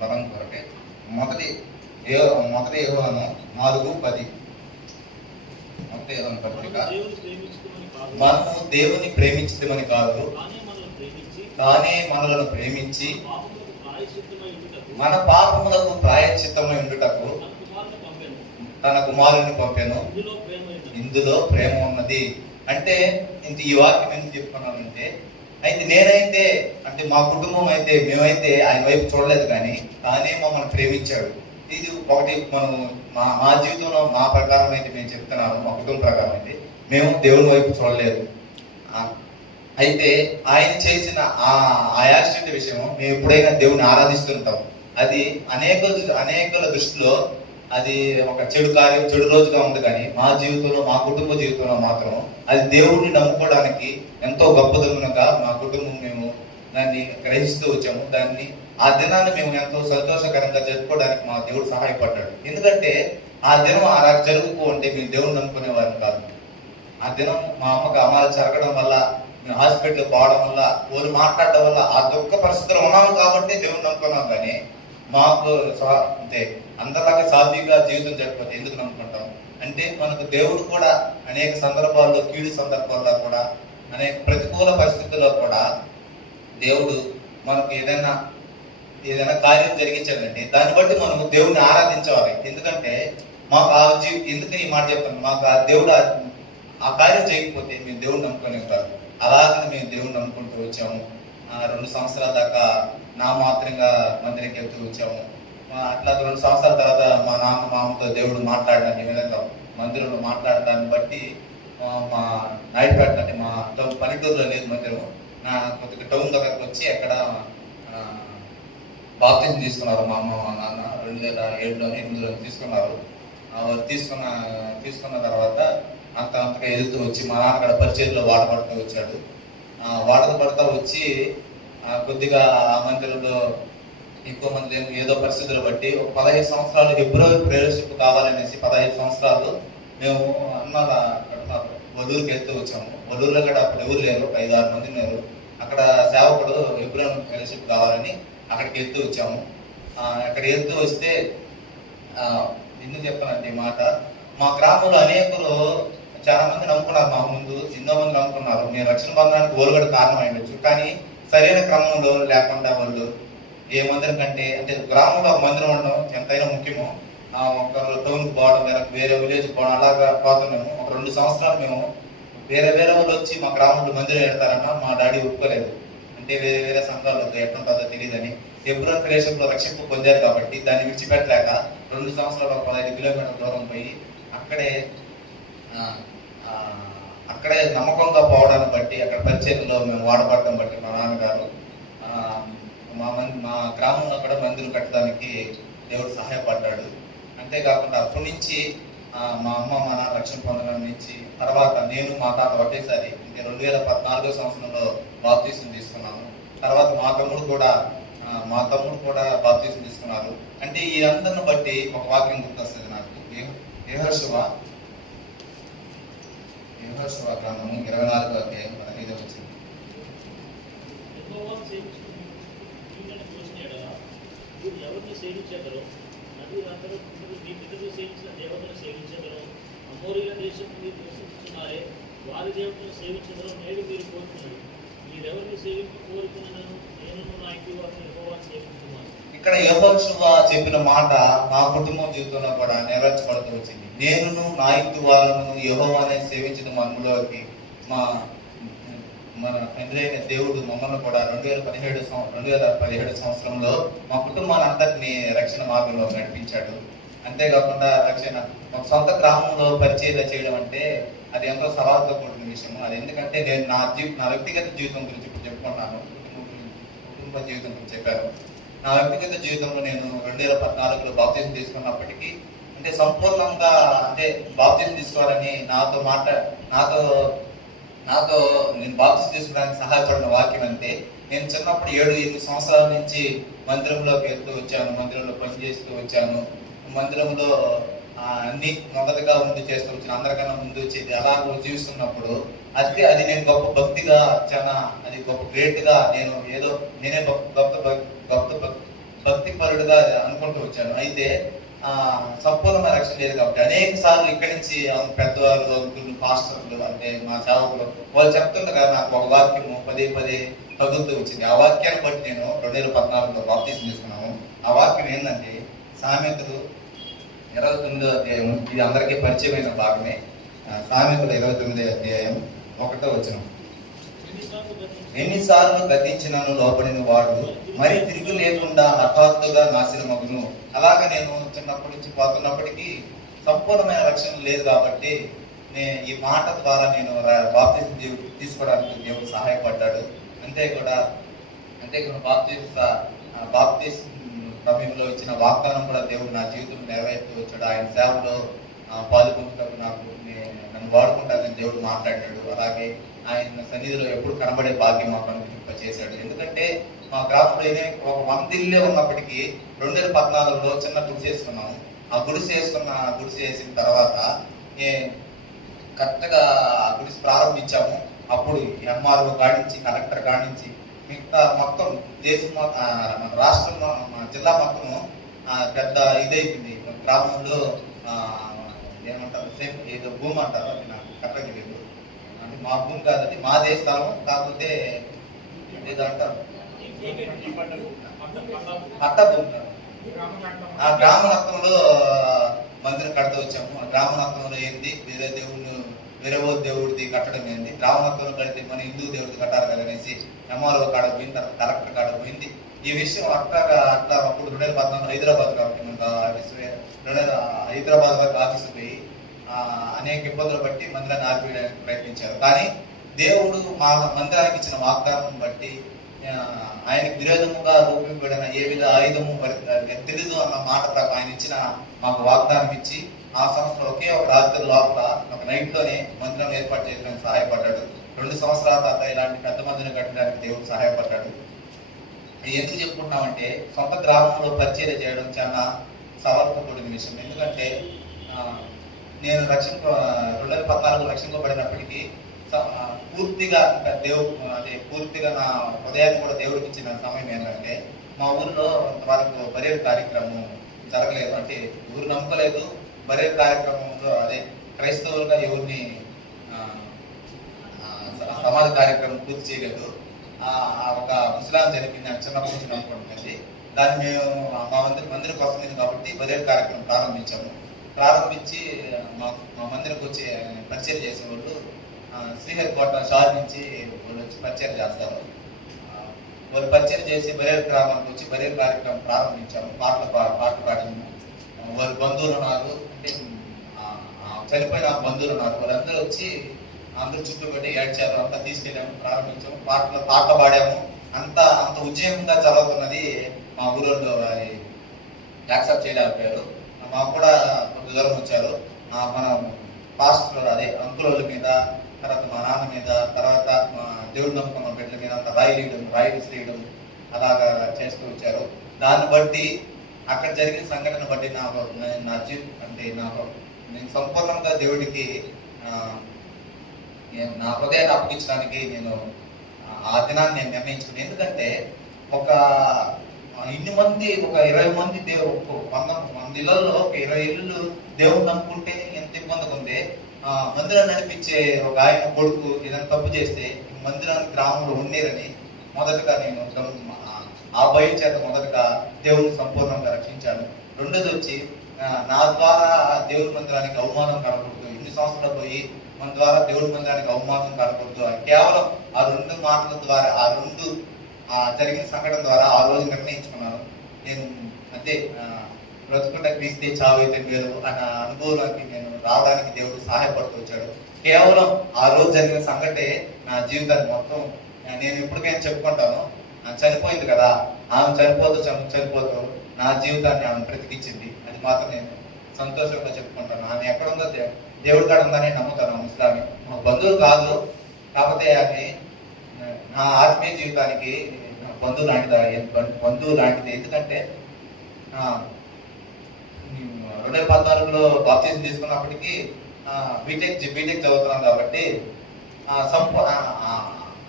బలం కొరకే. మొదటి యోహాను 4:10. మొదటి యోహాను పత్రిక. మనము దేవుని ప్రేమించమని కాదు, తానే మనలను ప్రేమించి మన పాపములకు ప్రాయశ్చిత్తమై ఉండుటకు తన కుమారుని పంపెను. ఇందులో ప్రేమ ఉన్నది. అంటే ఈ వాక్యం ఎందుకు చెప్తున్నానంటే, అయితే నేనైతే అంటే మా కుటుంబం అయితే మేమైతే ఆయన వైపు చూడలేదు, కానీ తానే మమ్మల్ని ప్రేమించాడు. ఇది ఒకటి మనం మా జీవితంలో మా ప్రకారం అయితే మేము చెప్తున్నాను, మా కుటుంబం ప్రకారం అయితే మేము దేవుని వైపు చూడలేదు. అయితే ఆయన చేసిన ఆ యాక్సిడెంట్ విషయం మేము ఎప్పుడైనా దేవుని ఆరాధిస్తుంటాం. అది అనేకుల దృష్టిలో అది ఒక చెడు కార్యం, చెడు రోజుగా ఉంది, కానీ మా జీవితంలో, మా కుటుంబ జీవితంలో మాత్రం అది దేవుడిని నమ్ముకోవడానికి ఎంతో గొప్పదముగా మా కుటుంబం మేము దాన్ని గ్రహిస్తూ వచ్చాము. ఆ దినాన్ని మేము ఎంతో సంతోషకరంగా జరుపుకోవడానికి మా దేవుడు సహాయపడ్డాడు. ఎందుకంటే ఆ దినం అలా జరుగుతుంటే మేము దేవుడిని నమ్ముకునే వారిని కాదు. ఆ దినం మా అమ్మకి అమ్మాయిలు జరగడం వల్ల, మేము హాస్పిటల్ పోవడం వల్ల, వాళ్ళు మాట్లాడడం వల్ల ఆ దుఃఖ పరిస్థితులు ఉన్నాము కాబట్టి దేవుడిని నమ్ముకున్నాం. కానీ మాకు అంటే అందరిలాగా సాఫీగా జీవితం జరగకపోతే ఎందుకు నమ్ముకుంటాం? అంటే మనకు దేవుడు కూడా అనేక సందర్భాల్లో, కీడు సందర్భాల్లో కూడా, అనేక ప్రతికూల పరిస్థితుల్లో కూడా దేవుడు మనకు ఏదైనా కార్యం జరిగించాలండి, దాన్ని బట్టి మనము దేవుడిని ఆరాధించాలి. ఎందుకంటే మాకు ఎందుకు ఈ మాట చెప్తాను, మాకు ఆ దేవుడు ఆ కార్యం చేయకపోతే మేము దేవుడిని నమ్ముకొని ఉంటారు. అలాగని మేము దేవుడిని నమ్ముకుంటూ వచ్చాము. 2 సంవత్సరాల దాకా నామాత్రంగా మందిరికి వెళ్తూ వచ్చాము. అట్లా 2 సంవత్సరాల తర్వాత మా అమ్మతో దేవుడు మాట్లాడడానికి విధంగా మందిరంలో మాట్లాడడాన్ని బట్టి మా నాయుడుపేట అంటే మా పల్లెటూరులో లేదు మందిరం, కొద్దిగా టౌన్ దగ్గరకు వచ్చి అక్కడ బాప్తిజం తీసుకున్నారు. మా అమ్మ మా నాన్న 2007లోనే 8లో తీసుకున్నారు. వారు తీసుకున్న తర్వాత అంతగా ఎదుగుతూ వచ్చి మా నాన్న అక్కడ పరిచయంలో వాడబడుతూ వచ్చాడు. వాడబడతా వచ్చి కొద్దిగా ఆ మందిరంలో ఎక్కువ మంది ఏదో పరిస్థితులు బట్టి ఒక 15 సంవత్సరాలు ఫిబ్రవరి ప్రేయర్షిప్ కావాలనేసి 15 సంవత్సరాలు మేము వల్లూరుకి వెళ్తూ వచ్చాము. వల్లూరులో కూడా అప్పుడు ఎవరు లేరు, 5-6 మంది ఉన్నారు. అక్కడ సేవకుడు ఫిబ్రవరి ప్రేయర్షిప్ కావాలని అక్కడికి వెళ్తూ వచ్చాము. అక్కడ వెళ్తూ వస్తే ఎందుకు చెప్తానంటే ఈ మాట, మా గ్రామంలో అనేకులు చాలా మంది నమ్ముకున్నారు. మా ముందు ఎన్నో మంది నమ్ముకున్నారు. నేను రక్షణ పొందడానికి వాళ్ళు కూడా కారణం అయ్యొచ్చు, కానీ సరైన క్రమంలో లేకుండా వాళ్ళు ఏ మందిరం కంటే అంటే గ్రామంలో ఒక మందిరం ఉండడం ఎంతైనా ముఖ్యమో, ఒక టౌన్కి పోవడం, వేరే విలేజ్ పోవడం అలాగా పోతున్నాము. ఒక 2 సంవత్సరాలు మేము వేరే వాళ్ళు వచ్చి మా గ్రామంలో మందిరం పెడతారన్నా మా డాడీ ఒప్పుకోలేదు. అంటే వేరే సంఘాలతో ఎట్లుంటుందో తెలియదని ఫిబ్రవరి ప్రేయర్షిప్లో రక్షింపు పొందారు కాబట్టి దాన్ని విడిచిపెట్టలేక 2 సంవత్సరాలు 15 కిలోమీటర్ల దూరం పోయి అక్కడే నమ్మకంగా పోవడాన్ని బట్టి, అక్కడ పరిచయంలో మేము వాడబడటం బట్టి మా నాన్నగారు మా గ్రామంలో కూడా మందిరం కట్టడానికి దేవుడు సహాయపడ్డాడు. అంతేకాకుండా అప్పటి నుంచి మా అమ్మ మా నాన్న రక్షణ పొందడం నుంచి తర్వాత నేను మా తాత ఒకేసారి అంటే 2014 సంవత్సరంలో బాప్తిసం తీసుకున్నాము. తర్వాత మా తమ్ముడు కూడా మా తమ్ముడు కూడా బాప్తిజం తీసుకున్నారు. అంటే ఈ అందరిని బట్టి ఒక వాక్యం గుర్తొస్తుంది నాకు. యెహోషువ గ్రంథము 24వ అధ్యాయం 15వ వచనం. ఎవరిని సేవించగలరు? నదులందరూ మీ పితరులు సేవించిన దేవతను సేవించగలరు. అమోరీల దేశం మీరు నివసించుతున్నారే, వారి దేవతను సేవించగలరు. నేడు మీరు కోరుకున్నారు, మీరెవరిని సేవింప కోరుకున్నాను, నేను నా ఇంటి వారిని యెహోవాను సేవించుకున్నాను. ఇక్కడ యెహోషువ చెప్పిన మాట మా కుటుంబం జీవితంలో కూడా నెరవేర్చబడుతూ వచ్చింది. నేనును నా ఇంటి వాళ్ళను యెహోవానే సేవించిన మనలోకి మన తండ్రి అయిన దేవుడు మమ్మల్ని కూడా 2017 సంవత్సరంలో మా కుటుంబాన్ని అందరినీ రక్షణ మార్గంలో నడిపించాడు. అంతేకాకుండా ఒక సొంత గ్రామంలో పరిచయం చేయడం అంటే అది ఎంతో సవాలుతో కూడిన విషయం. అది ఎందుకంటే నేను నా వ్యక్తిగత జీవితం గురించి ఇప్పుడు చెప్పుకున్నాను, కుటుంబ జీవితం గురించి చెప్పాను. నా వ్యక్తిగత జీవితంలో నేను 2014లో బాప్తిజం తీసుకున్నప్పటికీ అంటే సంపూర్ణంగా అంటే బాప్తిజం తీసుకోవాలని నాతో నేను బాప్తిజం తీసుకోవడానికి సహాయపడిన వాక్యం అంటే, నేను చిన్నప్పుడు 7-8 సంవత్సరాల నుంచి మందిరంలోకి వెళ్తూ వచ్చాను, మందిరంలో పనిచేస్తూ వచ్చాను. మందిరంలో అన్ని మొదటిగా ముందు చేస్తూ వచ్చాను, అందరికన్నా ముందు వచ్చేది. అలా జీవిస్తున్నప్పుడు అది నేను గొప్ప భక్తిగా అది గొప్ప గ్రేట్గా నేనే గొప్ప భక్తి పరుడుగా అనుకుంటూ వచ్చాను. అయితే సంపూర్ణమైన రక్షణ లేదు కాబట్టి అనేక సార్లు ఇక్కడి నుంచి పెద్దవాళ్ళు, అంకులు, పాస్టర్లు అంటే మా సేవకులు వాళ్ళు చెప్తుండగా నాకు ఒక వాక్యము పదే తగులుతూ వచ్చింది. ఆ వాక్యాన్ని బట్టి నేను 2014లో బాప్తిజం తీసుకున్నాను. ఆ వాక్యం ఏంటంటే సామెతలు 29వ అధ్యాయం. ఇది అందరికీ పరిచయమైన భాగమే. సామెతలు 29వ అధ్యాయం 1వ వచనం. ఎన్నిసార్లు గతించినను లోపడిన వాడు మరి తిరిగి లేకుండా హఠాత్తుగా నాశనమగును. అలాగే నేను చిన్నప్పటి నుంచి పోతున్నప్పటికీ సంపూర్ణమైన రక్షణ లేదు కాబట్టి ఈ మాట ద్వారా నేను బాప్తిజం తీసుకోవడానికి దేవుడు సహాయపడ్డాడు. అంతేకాకుండా బాప్తిజం సమయంలో ఇచ్చిన వాగ్దానం కూడా దేవుడు నా జీవితం నెరవేర్తూ వచ్చాడు. ఆయన సేవలో పాల్గొంటున్నప్పుడు నన్ను వాడుకుంటానని దేవుడు మాట్లాడాడు. అలాగే ఆయన సన్నిధిలో ఎప్పుడు కనబడే భాగ్యం మాకు అనుభవింపచేశాడు. ఎందుకంటే మా గ్రామంలో ఒక 100 ఇల్లే ఉన్నప్పటికీ 2014లో చిన్న గుడిసె వేసుకున్నాము. ఆ గుడిసె వేసిన తర్వాత కరెక్ట్గా ఆ గుడిసె ప్రారంభించాము. అప్పుడు ఎంఆర్ఓ కాడించి, కలెక్టర్ కాడించి, మిగతా మొత్తం దేశం మన రాష్ట్రం, మన జిల్లా మొత్తం పెద్ద ఇదైపోయింది. గ్రామంలో ఏమంటారు, ఏదో భూమి అంటారు, అది నాకు కరెక్ట్గా తెలియదు. అంటే మా భూమి కాదు, అది మాదే స్థలం. కాకపోతే ఏదో అంటారు పట్ట భూమి. ఆ గ్రామ మొత్తంలో మందిరం కడుతూ వచ్చాము. ఆ గ్రామ మొత్తంలో ఏంది వేరే దేవుడిది కట్టడం ఏంది, గ్రామ మొత్తంలో కడితే మన హిందూ దేవుడిది కట్టారు కదా అనేసి ఎంఆర్ఓ కాడ పోయిన తర్వాత కలెక్టర్ కాడ పోయింది. ఈ విషయం అట్లా అప్పుడు 2014 హైదరాబాద్ కాబట్టి హైదరాబాద్ వరకు ఆఫీసు పోయి అనేక ఇబ్బందులు బట్టి మందిరాన్ని ఆర్పేయడానికి ప్రయత్నించారు. కానీ దేవుడు మా మందిరానికి ఇచ్చిన వాగ్దానం బట్టి ఆయనకు విరోధముగా రూపింపబడిన ఏ విధ ఆయుధము తెలియదు అన్న మాట ప్రకారం ఆయన ఇచ్చిన మాకు వాగ్దానం ఇచ్చి ఆ సంవత్సరం ఒకే ఒక రాత్రి లోపల ఒక నైట్లోనే మందిరం ఏర్పాటు చేయడానికి సహాయపడ్డాడు. 2 సంవత్సరాల తర్వాత ఇలాంటి పెద్ద మందిరం కట్టడానికి దేవుడు సహాయపడ్డాడు. ఎందుకు చెప్పుకుంటున్నామంటే సొంత గ్రామంలో పరిచయం చేయడం చాలా సవాలుతో కూడిన విషయం. ఎందుకంటే నేను 2014లో రక్షింపబడినప్పటికీ పూర్తిగా పూర్తిగా నా హృదయాన్ని కూడా దేవుడికి ఇచ్చిన సమయం ఏంటంటే, మా ఊరిలో కొంతవరకు బరేరు కార్యక్రమం జరగలేదు. అంటే ఊరు నమ్మకలేదు. బరేరు కార్యక్రమంలో క్రైస్తవులుగా ఎవరిని సమాజ కార్యక్రమం పూర్తి చేయలేదు. ఒక ముస్లాం జరిపింది, నాకు చిన్నప్పటి నుంచి నమ్ముకుంటుంది. దాన్ని మేము మా మందిరం వస్తుంది కాబట్టి బరేరు కార్యక్రమం ప్రారంభించి మా మందిరకు వచ్చి పరిచయం చేసేవాళ్ళు శ్రీహరికోట షార్ నుంచి వాళ్ళు వచ్చి పరిచయం చేస్తారు. వాళ్ళు పరిచయం చేసి బరేరు గ్రామానికి వచ్చి బరేరు కార్యక్రమం ప్రారంభించాము. పాటలు పాడాము. వారి బంధువులు ఉన్నారు, అంటే చనిపోయిన బంధువులు ఉన్నారు. వాళ్ళందరూ వచ్చి అందరూ చుట్టుపెట్టి ఏడ్చారు. అంతా తీసుకెళ్ళాము, ప్రారంభించాము. పాటలు పాడాము. అంత ఉజ్జయంగా చదువుతున్నది మా ఊళ్ళో యాక్సెప్ట్ చేయలేకపోయారు. మాకు కూడా కొంత దూరం వచ్చారు. మన పాస్టర్ అంకుల మీద, తర్వాత మా నాన్న మీద, తర్వాత మా దేవుడు నమ్మకం బిడ్డల మీద అంత రాయిలు శ్రీయడం అలాగా చేస్తూ వచ్చారు. దాన్ని బట్టి అక్కడ జరిగిన సంఘటన బట్టి నేను సంపూర్ణంగా దేవుడికి నా హృదయాన్ని అప్పగించడానికి నేను ఆ దినాన్ని నేను నిర్ణయించుకున్నాను. ఎందుకంటే ఒక ఇన్ని మంది, ఒక 20 మంది దేవుడు 100 మంది ఇళ్లలో ఒక 20 ఇళ్ళు దేవుడు నమ్ముకుంటే ఎంత ఇబ్బందిగా ఉంది. మందిరాన్ని నడిపించే ఒక ఆయన కొడుకు ఏదైనా తప్పు చేస్తే మందిరాన్ని గ్రామంలో ఉండేరని మొదటగా నేను ఆ భయం చేత మొదటగా దేవుడిని సంపూర్ణంగా రక్షించాను. రెండోది వచ్చి నా ద్వారా దేవుడి మందిరానికి అవమానం కలగకూడదు. ఇన్ని సంవత్సరాలు పోయి మన ద్వారా దేవుడి మందిరానికి అవమానం కలగకూడదు. కేవలం ఆ 2 మాటల ద్వారా, ఆ 2 జరిగిన సంఘటన ద్వారా ఆ రోజు నిర్ణయించుకున్నాను. నేను అంతే, బ్రతుకుంటే క్రీస్తే చావైతే మేలు అన్న అనుభవానికి నేను రావడానికి దేవుడు సహాయపడుతూ వచ్చాడు. కేవలం ఆ రోజు జరిగిన సంఘటే నా జీవితాన్ని మొత్తం నేను ఇప్పటికైనా చెప్పుకుంటాను. చనిపోయింది కదా, ఆమె చనిపోతూ నా జీవితాన్ని ఆమె బ్రతికించింది. అది మాత్రం నేను సంతోషంగా చెప్పుకుంటాను. ఆమె ఎక్కడుందో దేవుడి కాడ ఉందని నమ్ముతాను. ముస్లామి మా బంధువులు కాదు, కాకపోతే ఆమె నా ఆత్మీయ జీవితానికి బంధువు లాంటిది. ఎందుకంటే 2014లో బాప్తిజం తీసుకున్నప్పటికీ బీటెక్ చదువుతున్నాను కాబట్టి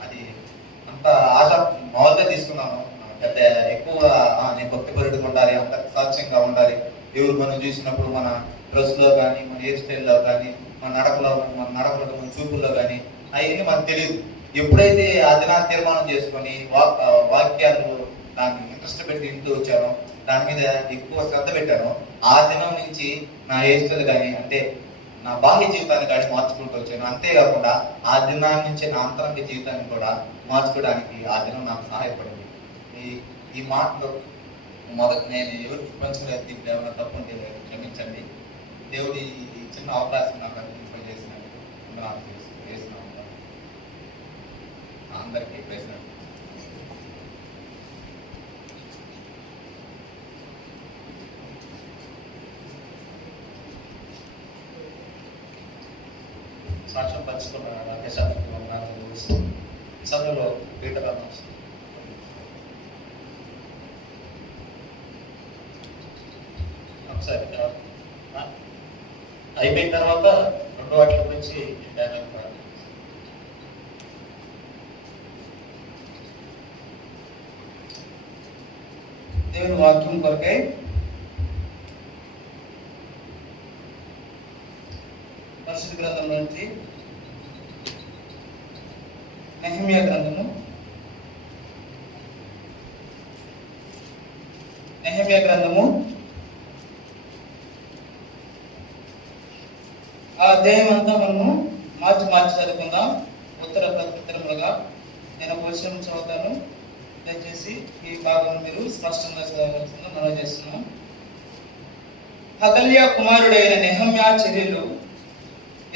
అది అంత ఆశ మామూలుగా తీసుకున్నాను. పెద్ద ఎక్కువగా నేను భక్తిపరుడిగా ఉండాలి, అంత సాక్ష్యంగా ఉండాలి. దేవుడు మనం చూసినప్పుడు మన డ్రెస్లో కానీ, మన హెయిర్ స్టైల్లో కానీ, మన నడకలో మన చూపుల్లో కానీ అవన్నీ మనకు తెలియదు. ఎప్పుడైతే ఆ దినాన్ని తీర్మానం చేసుకొని వాక్యాలు దాన్ని ఇంట్రెస్ట్ పెట్టి వింటూ వచ్చానో, దాని మీద ఎక్కువ శ్రద్ధ పెట్టాను, ఆ దినం నుంచి నా హెయిర్ స్టైల్ కానీ, అంటే నా బాహ్య జీవితాన్ని కానీ మార్చుకుంటూ వచ్చాను. అంతేకాకుండా ఆ దినాన్ని నుంచి నా అంతరంగ జీవితాన్ని కూడా మార్చుకోవడానికి ఆ దినం నాకు సహాయపడింది. ఈ మాటలు మొదట నేను ఎవరికి పంచుకునేది, దీంట్లో ఏమైనా తప్పు ఉంటే క్షమించండి. దేవుడి ఈ చిన్న అవకాశం నాకు అందింపజేసినందుకు చేసిన అందరికీ ప్రశ్న. సాక్ష్యం పంచుకున్న రాకేష్ సమయంలో పీటర్ ఒకసారి అయిపోయిన తర్వాత 2 వాటి గురించి దేవుని వాక్యం కొరకై పరిశుద్ధ గ్రంథం నుంచి నెహెమ్యా గ్రంథము 6వ అధ్యాయం అంతా మనము మార్చి చదువుకుందాం. ఉత్తర ప్రత్యుత్తరములుగా నేను ఒక విషయం చదువుతాను. దయచేసి ఈ భాగం మీరు స్పష్టంగా చదవవలసిందిగా మనం చేస్తున్నాం. హగల్యా కుమారుడైన నెహమ్యా చర్యలు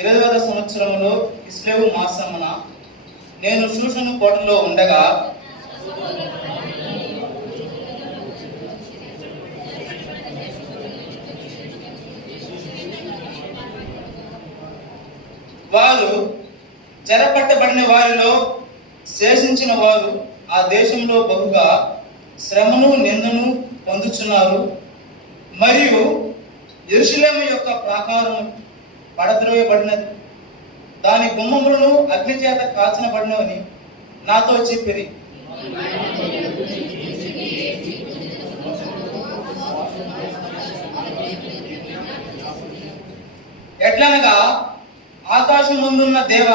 20వ సంవత్సరంలో కిస్లేవు మాసమున నేను షూషను కోటలో ఉండగా వారు చెరపట్టబడిన వారిలో శేషించిన వారు ఆ దేశంలో బహుగా శ్రమను నిందను పొందుచున్నారు. మరియు యెరూషలేము యొక్క ప్రాకారం పడద్రోయబడినది, దాని గుమ్మములను అగ్ని చేత కాల్చబడినవని నాతో చెప్పిరి. ఎట్లనగా ఆకాశం ముందున్న దేవ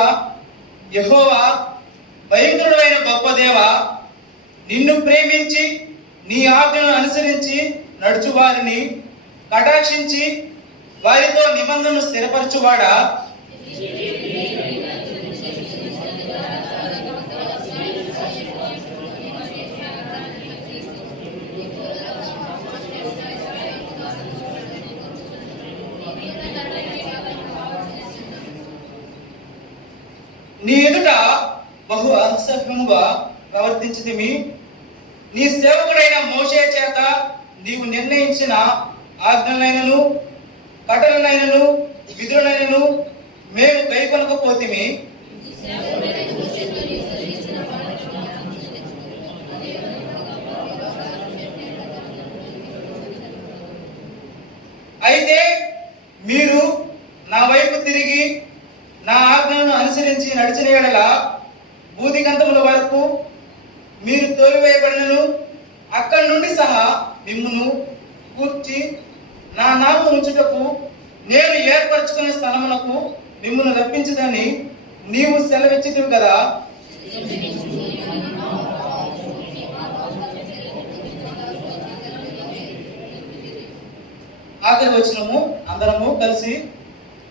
యెహోవా, భయంకరుడు అయిన గొప్ప దేవ, నిన్ను ప్రేమించి నీ ఆజ్ఞను అనుసరించి నడుచు వారిని కటాక్షించి వారితో నిబంధనను స్థిరపరచువాడా, నీ ఎదుట బహు అసహ్యముగా ప్రవర్తించితిమి. నీ సేవకుడైన మోషే చేత నీవు నిర్ణయించిన ఆజ్ఞలైనను కట్టలనైనను విధులనైనను మేము కైకొనకపోతిమి. అయితే మీరు నా వైపు తిరిగి నా ఆజ్ఞను అనుసరించి నడిచిన యెడల భూదిగంతముల వరకు మీరు తోలివేయబడినను అక్కడి నుండి సహా మిమ్మును కూర్చి నా నామం ఉంచుటకు నేను ఏర్పరచుకునే స్థలమునకు మిమ్మును రప్పించదని నీవు సెలవిచ్చితివి కదా. ఆఖరి వచనము అందరము కలిసి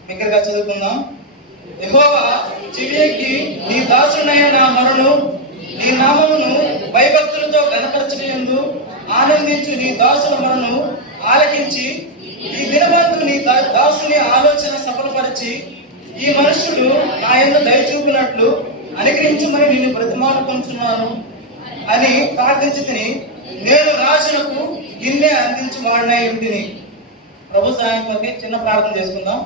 బిగ్గరగా చదువుకుందాం. యెహోవా చెవియెక్కి నీ దాసుడైన నా మొరను నీ నామమును భయభక్తులతో ఘనపరచుటయందు ఆనందించు నీ దాసుల మొరను ఆలకించి ఈ దినమందు నీ దాసుని ఆలోచన సఫలపరిచి ఈ మనుష్యుడు నా యందు దయ చూపినట్లు అనుగ్రహించమని నిన్ను బ్రతిమాలుకొంటున్నాను అని ప్రార్థించి తిని నేను రాజునకు గిన్నె అందించి వాడినై ఉంటిని. ప్రభు సహాయం కొరకు చిన్న ప్రార్థన చేసుకుందాం.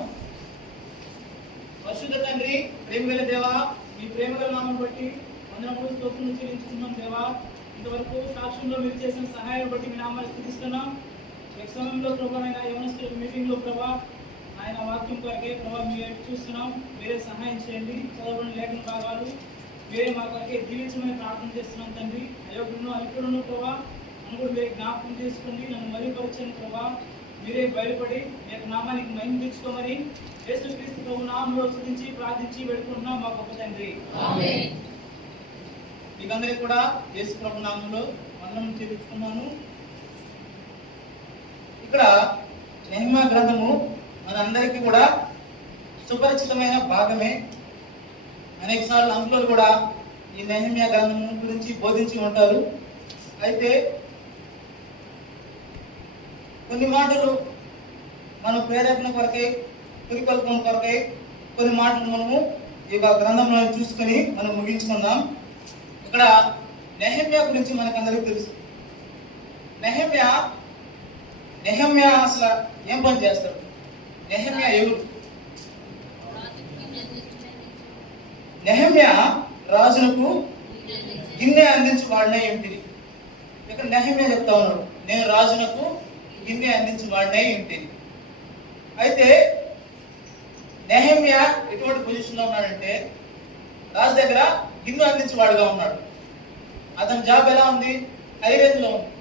పరిశుద్ధ తండ్రి, ప్రేమగల దేవా, మీ ప్రేమగల నామం బట్టి వందనములు స్తోత్రం చెల్లించుకున్నాం దేవా. ఇంతవరకు సాక్ష్యంలో మీరు చేసిన సహాయం బట్టి మీ నామాన్ని స్తుతిస్తున్నాం. ఈ సమయంలో ప్రభావైన యవనస్తుల మీటింగ్ లో ప్రభా ఆయన వాక్యం కొరకే ప్రభావ మీ వైపు చూస్తున్నాం. మీరే సహాయం చేయండి. చదవని లేఖన భాగాలు మీరే మా కొరకే దీవించమని ప్రార్థన చేస్తున్నాం తండ్రి. అయోగ్యులను అల్పులను ప్రభా నన్ను కూడా మీరే జ్ఞాపకం చేసుకోండి. నన్ను మరుగుపరచని ప్రభా మీరే బయలుపడి మీ యొక్క నామానికి మహిమ తెచ్చుకోమని యేసుక్రీస్తు ప్రభు నామములో స్తుతించి ప్రార్థించి వేడుకుంటున్నాం మా గొప్ప తండ్రి. ఆమేన్. మీకందరికీ కూడా యేసు ప్రభు నామములో వందనం చెల్లించుకున్నాను. ఇక్కడ నెహెమ్యా గ్రంథము మనందరికీ కూడా సుపరిచితమైన భాగమే. అనేక సార్లు అంకులు కూడా ఈ నెహెమ్యా గ్రంథము గురించి బోధించి ఉంటారు. అయితే కొన్ని మాటలు మన ప్రేరేపణ కొరకై, పురికొల్పన కొరకై కొన్ని మాటలు మనము ఈ యొక్క గ్రంథంలో చూసుకొని మనం ముగించుకుందాం. ఇక్కడ నెహెమ్యా గురించి మనకందరికీ తెలుసు. నెహెమ్యా అసలు ఏం పని చేస్తాడు? నెహెమ్యా ఎవరు? నెహెమ్యా రాజునకు గిన్నె అందించి వాడినై ఇంటిని. ఇక్కడ నెహెమ్యా చెప్తా ఉన్నాడు, నేను రాజునకు గిన్నె అందించి వాడినై ఇంటిని. అయితే నెహెమ్యా ఎటువంటి పొజిషన్ లో ఉన్నాడంటే రాజు దగ్గర గిన్నె అందించి వాడుగా ఉన్నాడు. అతని జాబ్ ఎలా ఉంది? హై రేంజ్ లో ఉంది.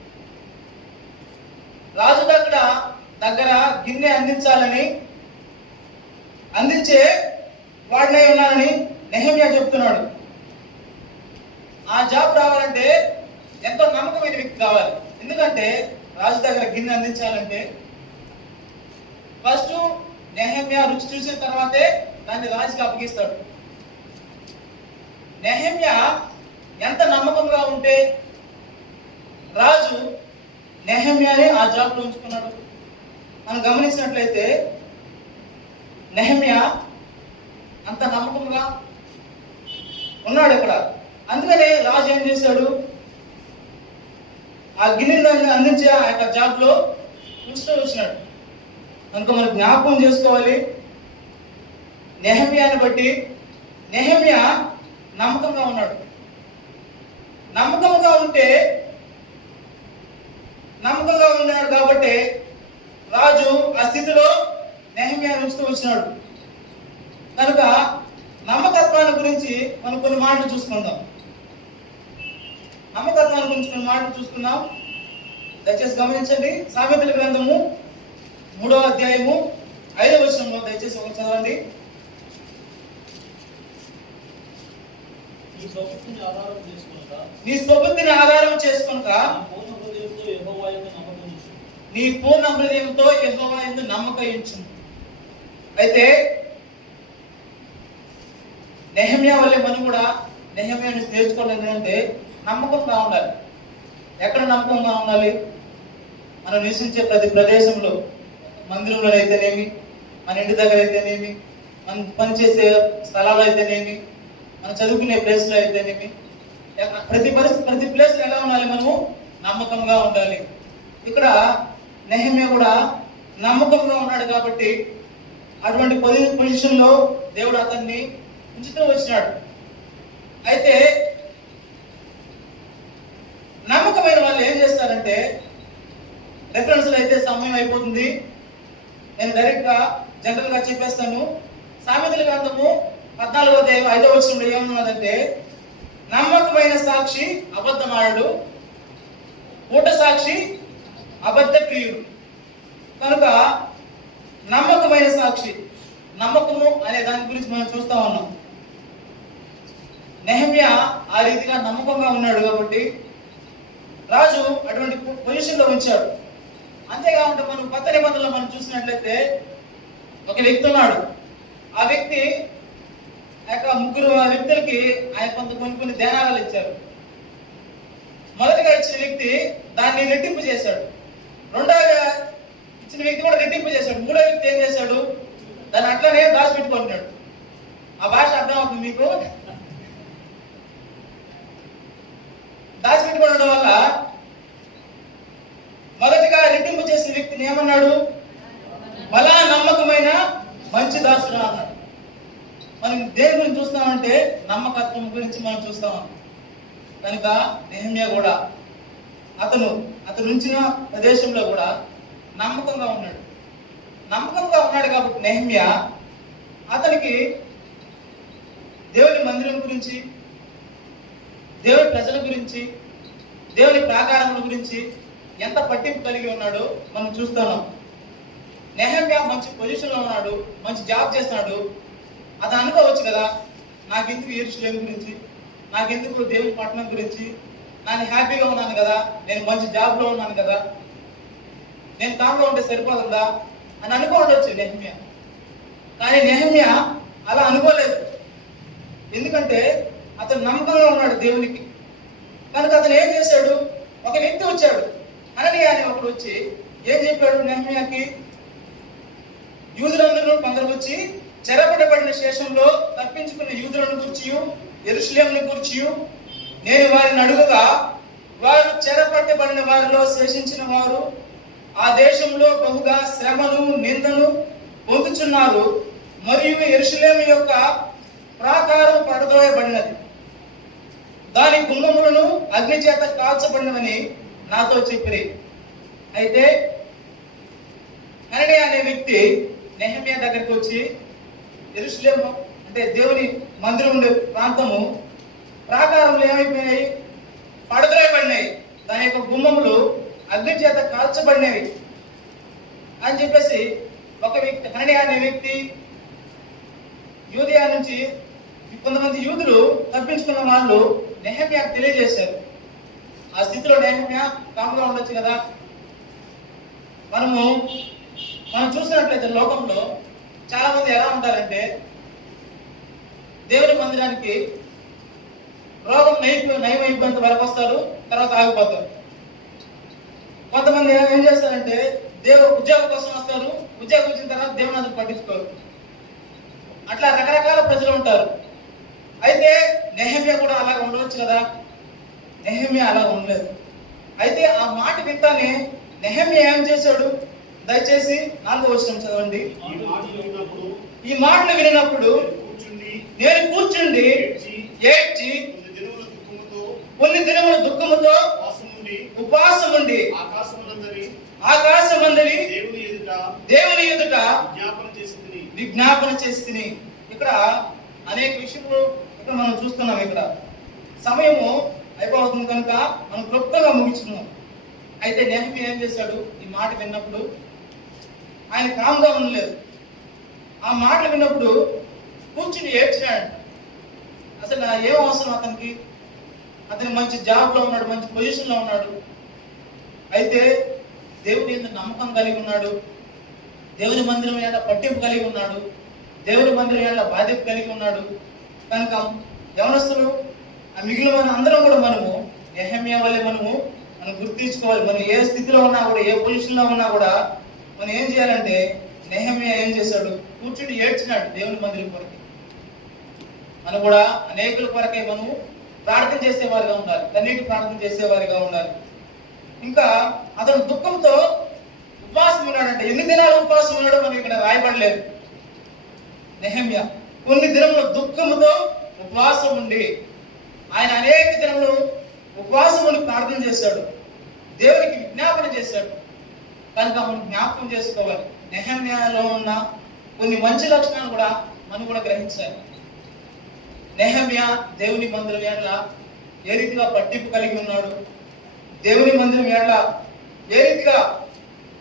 రాజు దగ్గర గిన్నె అందించే వాడినై ఉన్నానని నెహెమ్యా చెప్తున్నాడు. ఆ జాబ్ రావాలంటే ఎంతో నమ్మకమైన వ్యక్తి కావాలి. ఎందుకంటే రాజు దగ్గర గిన్నె అందించాలంటే ఫస్ట్ నెహెమ్యా రుచి చూసిన తర్వాతే దాన్ని రాజుకి అప్పగిస్తాడు. నెహెమ్యా ఎంత నమ్మకంగా ఉంటే రాజు నెహెమ్యాని ఆ జాబ్ లో ఉంచుకున్నాడు. మనం గమనించినట్లయితే నెహెమ్యా అంత నమ్మకంగా ఉన్నాడు ఇక్కడ. అందుకనే రాజు ఏం చేశాడు? ఆ గిన్నెని అందించే ఆ యొక్క జాబ్ లో ఉంచుతూ వచ్చినాడు. కనుక మనం జ్ఞాపకం చేసుకోవాలి, నెహెమ్యాని బట్టి నెహెమ్యా నమ్మకంగా ఉన్నాడు. నమ్మకంగా ఉన్నాడు కాబట్టి రాజు ఆ స్థితిలో నెహెమ్యాని ఉంచుతూ వచ్చినాడు. కనుక నమ్మకత్వాన్ని గురించి మనం కొన్ని మాటలు చూసుకుందాం. దయచేసి గమనించండి. సామెతల గ్రంథము 3వ అధ్యాయము 5వ వచనంలో దయచేసి ఒక చదవండి. నీ స్వబుద్ధిని ఆధారం చేసుకొనక నీ పూర్ణ హృదయంతో యెహోవా యందు నమ్మకం ఉంచుము. అయితే నెహెమ్యా వల్లే మనం కూడా నెహెమ్యా నుంచి నేర్చుకోలేదు అంటే నమ్మకంగా ఉండాలి. ఎక్కడ నమ్మకంగా ఉండాలి? మనం నివసించే ప్రతి ప్రదేశంలో, మందిరంలో అయితేనేమి, మన ఇంటి దగ్గర అయితేనేమి, మనం పనిచేసే స్థలాలు అయితేనేమి, మనం చదువుకునే ప్లేస్లో అయితేనేమి, ప్రతి ప్లేస్లో ఎలా ఉండాలి? మనము నమ్మకంగా ఉండాలి. ఇక్కడ నెహెమ్యా కూడా నమ్మకంగా ఉన్నాడు కాబట్టి అటువంటి పొజిషన్ లో దేవుడు అతన్ని ఉంచుతూ వచ్చినాడు. అయితే నమ్మకమైన వాళ్ళు ఏం చేస్తారంటే, రెఫరెన్స్లు అయితే సమయం అయిపోతుంది, నేను డైరెక్ట్ గా జనరల్ గా చెప్పేస్తాను. సామెతల గ్రంథము 14వ అధ్యాయం 5వ వచనంలో ఏమన్నదంటే, నమ్మకమైన సాక్షి అబద్ధమాడడు, కూట సాక్షి అబద్ధ ప్రియుడు. కనుక నమ్మకమైన సాక్షి, నమ్మకము అనే దాని గురించి మనం చూస్తా ఉన్నాం. నెహెమ్యా ఆ రీతిగా నమ్మకంగా ఉన్నాడు కాబట్టి రాజు అటువంటి పొజిషన్ లో ఉంచాడు. అంతేకాకుండా మనం కొత్త నిబంధనలో మనం చూసినట్లయితే ఒక వ్యక్తి ఉన్నాడు. ఆ వ్యక్తి ముగ్గురు వ్యక్తులకి ఆయన కొన్ని ధ్యానాలు ఇచ్చారు. మొదటిగా ఇచ్చిన వ్యక్తి దాన్ని రెట్టింపు చేశాడు, రెండోగా ఇచ్చిన వ్యక్తి కూడా రెట్టింపు చేశాడు, మూడో వ్యక్తి ఏం చేశాడు, దాన్ని అట్లనే దాచిపెట్టుకుంటున్నాడు. ఆ భాష అర్థం అవుతుంది మీకు? దాచిపెట్టుకోవడం వల్ల మొదటిగా రెట్టింపు చేసిన వ్యక్తిని ఏమన్నాడు, బలా నమ్మకమైన మంచి దాసుడు అన్నాడు. మనం దేని గురించి చూస్తామంటే నమ్మకత్వం గురించి మనం చూస్తాం. కనుక నెహెమ్యా కూడా అతను ఉంచిన ప్రదేశంలో కూడా నమ్మకంగా ఉన్నాడు. నమ్మకంగా ఉన్నాడు కాబట్టి నెహెమ్యా అతనికి దేవుని మందిరం గురించి, దేవుని ప్రజల గురించి, దేవుని ప్రాకారముల గురించి ఎంత పట్టింపు కలిగి ఉన్నాడో మనం చూస్తున్నాం. నెహెమ్యా మంచి పొజిషన్ లో ఉన్నాడు, మంచి జాబ్ చేస్తున్నాడు. అతను అనుకోవచ్చు కదా, నాకెందుకు యెరూషలేము గురించి, నాకెందుకు దేవుని పట్టణం గురించి, నేను హ్యాపీగా ఉన్నాను కదా, నేను మంచి జాబ్ లో ఉన్నాను కదా, నేను తాములో ఉంటే సరిపోతుందా అని అనుకోవచ్చు నెహెమ్యా. కానీ నెహెమ్యా అలా అనుకోలేదు. ఎందుకంటే అతను నమ్మకంగా ఉన్నాడు దేవునికి. కనుక అతను ఏం చేశాడు, ఒక వ్యక్తి వచ్చాడు, హనన్యా అనే ఒకడు వచ్చి ఏం చెప్పాడు నెహెమ్యాకి, యూదులందరూ కొందరు వచ్చి చెరపట్టబడిన శేషంలో తప్పించుకున్న యూదులను గురించి, యెరూషలేమును గురించి నేను వారిని అడుగగా, వారు చెరపట్టబడిన వారిలో శేషించిన వారు ఆ దేశంలో బహుగా శ్రమను నిందను పొందుచున్నారు, మరియు యెరూషలేము యొక్క ప్రాకారం పడదోయబడినది, దాని గుమ్మములను అగ్ని చేత కాల్చబడినవని నాతో చెప్పిరి. అయితే హనన్యా అనే వ్యక్తి నెహెమ్యా దగ్గరికి వచ్చి, యెరూషలేము అంటే దేవుని మందిరం ఉండే ప్రాంతము ప్రాకారములు ఏమైపోయినాయి, పడద్రోయబడినాయి, దాని యొక్క గుమ్మములు అగ్ని చేత కాల్చబడినవి అని చెప్పేసి ఒక వ్యక్తి, హనన్యా అనే వ్యక్తి యూదయా నుంచి కొంతమంది యూదులు తప్పించుకున్న వాళ్ళు నెహెమ్యాకు తెలియజేశారు. ఆ స్థితిలో నెహెమ్యా కాముగా ఉండొచ్చు కదా. మనం చూసినట్లయితే లోకంలో చాలా మంది ఎలా ఉంటారంటే, దేవుని మందిరానికి రోగం నయమైపోయేంత వరకు వస్తారు, తర్వాత ఆగిపోతారు. కొంతమంది ఏం చేస్తారంటే ఉద్యోగం కోసం వస్తారు, ఉద్యోగం వచ్చిన తర్వాత దేవుని అసలు పట్టించుకోరు. అట్లా రకరకాల ప్రజలు ఉంటారు. అయితే నెహెమ్యా కూడా అలాగ ఉండవచ్చు కదా. నెహెమ్యా అలా ఉండలేదు. అయితే ఆ మాట వింటానే నెహెమ్యా ఏం చేశాడు, దయచేసి 4వ వచనం చదవండి. ఈ మాటలు వినినప్పుడు నేను కూర్చుండి ఏడ్చి కొన్ని దినముల దుఃఖముతో ఉపవాసం ఉండి ఆకాశమందలి దేవుని ఎదుట విజ్ఞాపన చేసి. ఇక్కడ అనేక విషయములు ఇక్కడ మనం చూస్తున్నాం. ఇక్కడ సమయము అయిపోతుంది కనుక మనం క్లుప్తంగా ముగించుకున్నాం. అయితే నెహెమ్యా ఏం చేశాడు, ఈ మాట విన్నప్పుడు ఆయన కామ్గా ఉండలేదు. ఆ మాటలు విన్నప్పుడు కూర్చుని ఏడ్చినాడు. అసలు ఏం అవసరం అతనికి, అతను మంచి జాబ్ లో ఉన్నాడు, మంచి పొజిషన్ లో ఉన్నాడు. అయితే దేవుని మీద నమ్మకం కలిగి ఉన్నాడు, దేవుని మందిరం మీద పట్టింపు కలిగి ఉన్నాడు, దేవుని మందిరం మీద బాధ్యత కలిగి ఉన్నాడు. కనుక యవనస్తులు మిగిలిన మన అందరం కూడా మనము నెహెమ్యా వల్లే మనం గుర్తించుకోవాలి. మనం ఏ స్థితిలో ఉన్నా కూడా, ఏ పొజిషన్ లో ఉన్నా కూడా మనం ఏం చేయాలంటే, నెహెమ్యా ఏం చేశాడు, కూర్చుని ఏడ్చినాడు దేవుని మందిరం కొరకు. మనం కూడా అనేకుల కొరకే మనం ప్రార్థన చేసేవారిగా ఉండాలి, కన్నీటి ప్రార్థన చేసేవారిగా ఉండాలి. ఇంకా అతను దుఃఖంతో ఉపవాసం ఉన్నాడంటే, ఎన్ని దినాలు ఉపవాసం ఉన్నాడో మనం ఇక్కడ రాయబడలేదు. నెహెమ్యా కొన్ని దినములు దుఃఖంతో ఉపవాసం ఉండి, ఆయన అనేక దినములు ఉపవాసం ఉండి ప్రార్థన చేశాడు, దేవునికి విజ్ఞాపన చేశాడు. కనుక మనం జ్ఞాపకం చేసుకోవాలి. నెహెమ్యాలో ఉన్న కొన్ని మంచి లక్షణాలు కూడా మనం కూడా గ్రహించాలి. నెహెమ్యా దేవుని మందిరం ఎడల ఏ రీతిగా పట్టింపు కలిగి ఉన్నాడు, దేవుని మందిరం ఎడల ఏ రీతిగా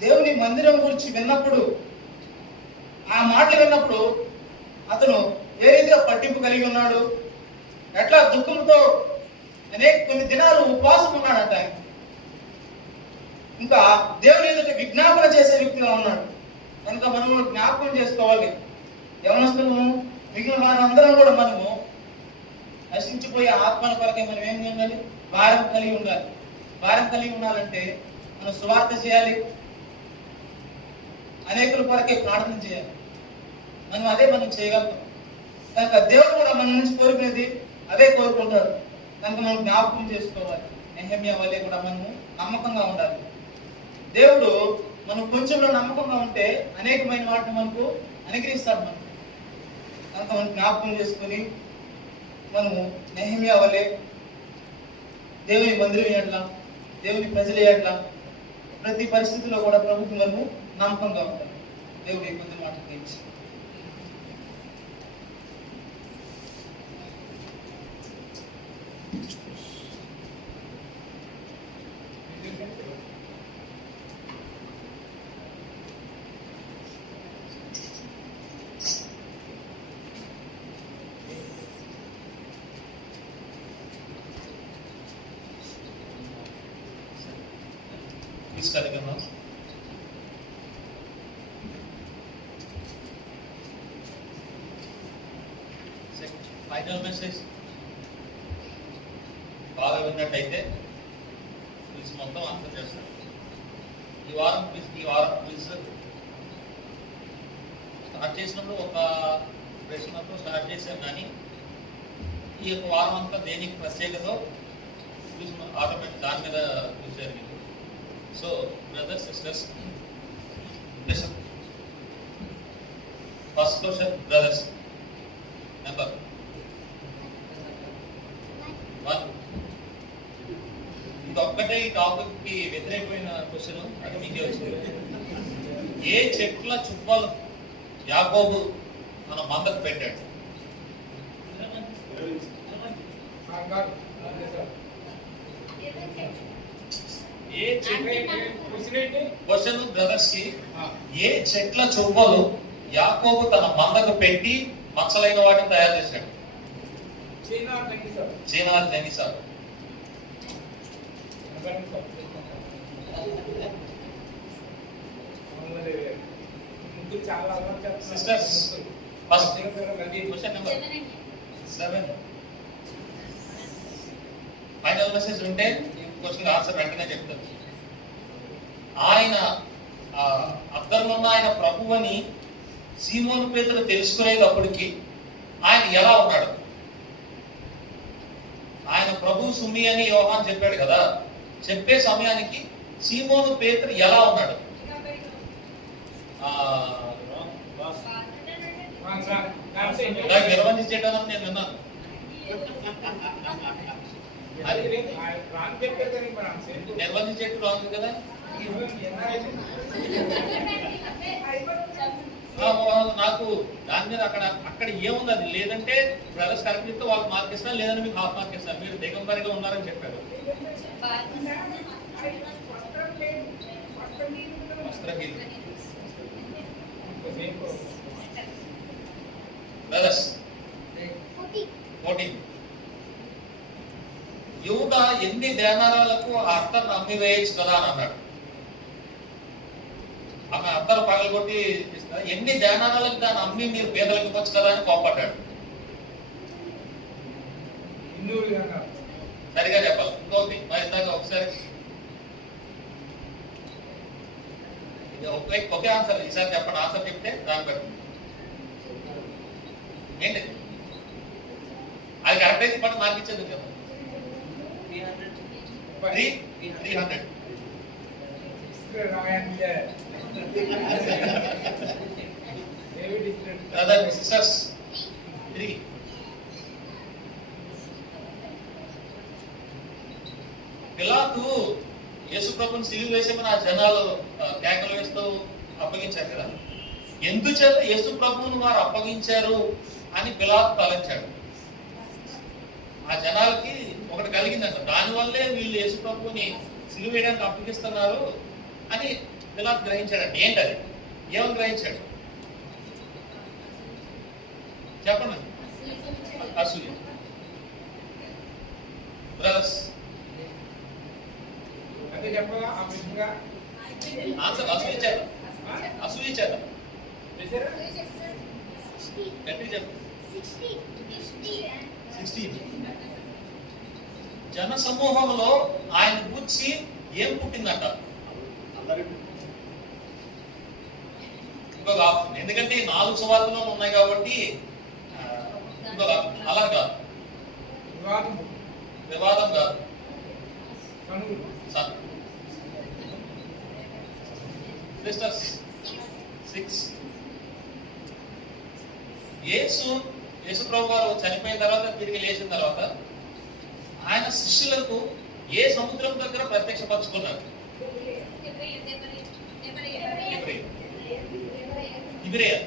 దేవుని మందిరం గురించి విన్నప్పుడు, ఆ మాటలు విన్నప్పుడు అతను ఏ రీతిగా పట్టింపు కలిగి ఉన్నాడు, ఎట్లా దుఃఖంతో కొన్ని దినాలు ఉపవాసం ఉన్నాడంట. ఇంకా దేవుని ఎదుట విజ్ఞాపన చేసే వ్యక్తిగా ఉన్నాడు. కనుక మనము జ్ఞాపకం చేసుకోవాలి. యవనస్తులను మిగిలిన వారందరం కూడా మనము నశించిపోయే ఆత్మల కొరకే మనం ఏం ఉండాలి? భారం కలిగి ఉండాలి. భారం కలిగి ఉండాలంటే మనం సువార్త చేయాలి, అనేకుల కొరకే ప్రార్థన చేయాలి. మనం చేయగలుగుతాం. కనుక దేవుడు కూడా మన నుంచి కోరుకునేది అదే కోరుకుంటాడు. కనుక మనం జ్ఞాపకం చేసుకోవాలి. నెహెమ్యా వల్లే కూడా మనము నమ్మకంగా ఉండాలి. దేవుడు మనం కొంచెంలో నమ్మకంగా ఉంటే అనేకమైన వాటిని మనకు అనుగ్రహిస్తాడు. కనుక మనం జ్ఞాపకం చేసుకుని మనము నెహెమ్యా వల్లే దేవుని మందిరం ఎట్లా, దేవుని ప్రజల ఎట్లా ప్రతి పరిస్థితిలో కూడా ప్రభుత్వం మనము నమ్మకంగా ఉంటాం. దేవుడి కొద్ది మాట గురించి కార్యక్రమం ఫైనల్ మెసేజ్ బాగా విన్నట్టయితే క్విజ్ మొత్తం ఆన్సర్ చేస్తాను. ఈ వారం క్విజ్ స్టార్ట్ చేసినప్పుడు ఒక ప్రశ్నతో స్టార్ట్ చేశాం, కానీ ఈ యొక్క వారం అంతా దేనికి ప్రత్యేకతో క్విజ్ ఆటోమేటిక్ దాని మీద క్విజ్ జరిగింది. So, brothers, sisters, listen. First question, brothers. Number 1. ఇంకొక్కటే ఈ టాపిక్ కి వ్యతిరేకమైన క్వశ్చన్ అది మీకే వచ్చింది. ఏ చెట్ల చుప్పలు యాకోబు మన మందకు పెట్టాడు? క్వశ్చన్ బ్రదర్స్ కి, ఏ చెట్ల చువ్వలు యాకోబు తన మందకు పెట్టి మచ్చలైన వాటిని తయారు చేశాడు? చీనా జనిసార్. Sisters first question number 7. Final message ఉంటే క్వశ్చన్ ఆన్సర్ వెంటనే చెప్తారు. ఆయన అద్దరులో ఉన్న ఆయన ప్రభువని సీమోను పేతురు తెలుసుకునేటప్పటికి ఆయన ఎలా ఉన్నాడు? ఆయన ప్రభు సుమి అని యోహాన్ చెప్పాడు కదా, చెప్పే సమయానికి సీమోను పేతురు ఎలా ఉన్నాడు? నిర్వహించేటని నేను విన్నాను. నిర్వహించేట్టు రాంగ్ కదా. నాకు దాని మీద అక్కడ ఏముంది అది లేదంటే బ్రదర్స్ కరెక్ట్ చెప్తే వాళ్ళకి మార్క్ ఇస్తాను, లేదని మీకు హాఫ్ మార్క్ ఇస్తాను. మీరు దిగంబరిగా ఉన్నారని చెప్పారు. బ్రదర్స్ 14. యూదా ఎన్ని దేనారాలకు ఆ అత్తను అమ్మి వేయచ్చు కదా అని అన్నాడు. ఆమె అత్తరు పగలగొట్టి ఎన్ని దేనారాలకు దాన్ని అమ్మి మీరు పేదలకు ఇవ్వచ్చు కదా అని కోపడ్డాడు. సరిగా చెప్పాలి. ఇంకొకటి మరి ఇందాక ఒకసారి ఒకే ఆన్సర్ ఈసారి చెప్పండి. ఆన్సర్ చెప్తే దాన్ని బట్టి ఏంటి అది కరెక్ట్ అయితే పట్టు మార్క్ ఇచ్చేది కదా. 300. Brother, sisters, 3. పిలాతు యేసు ప్రభుని సిలువ వేసేమని ఆ జనాలు కేకలు వేస్తూ అప్పగించారు కదా. ఎందుచేత యేసు ప్రభువును వారు అప్పగించారు అని పిలాతు తలంచాడు. ఆ జనాలకి ఒకటి కలిగిందంట, దానివల్లే వీళ్ళు యేసు ప్రభువుని సిలువ వేయడానికి అప్పగిస్తున్నారు అని పిలాతు గ్రహించాడంట. ఏంటది? ఏమని గ్రహించాడు చెప్పండి. అసూయ. బ్రదర్స్ అంటే చెప్పగా ఆ విధంగా ఆన్సర్ అసూయ చేత. అసూయ చేత చేశారా? గట్టి చెప్పు. 16 జన సమూహంలో ఆయన గూర్చి ఏం పుట్టిందంట? ఇంకొక ఆప్షన్. ఎందుకంటే 4 సువార్తలు ఉన్నాయి కాబట్టి ఇంకొక ఆప్షన్. అలా కాదు, వివాదం కాదు. సిస్టర్స్ 6 యేసు ప్రభు వారు చనిపోయిన తర్వాత తిరిగి లేచిన తర్వాత ఆయన శిష్యులకు ఏ సముద్రం దగ్గర ప్రత్యక్షపరచుకున్నారు? తిబిరియా.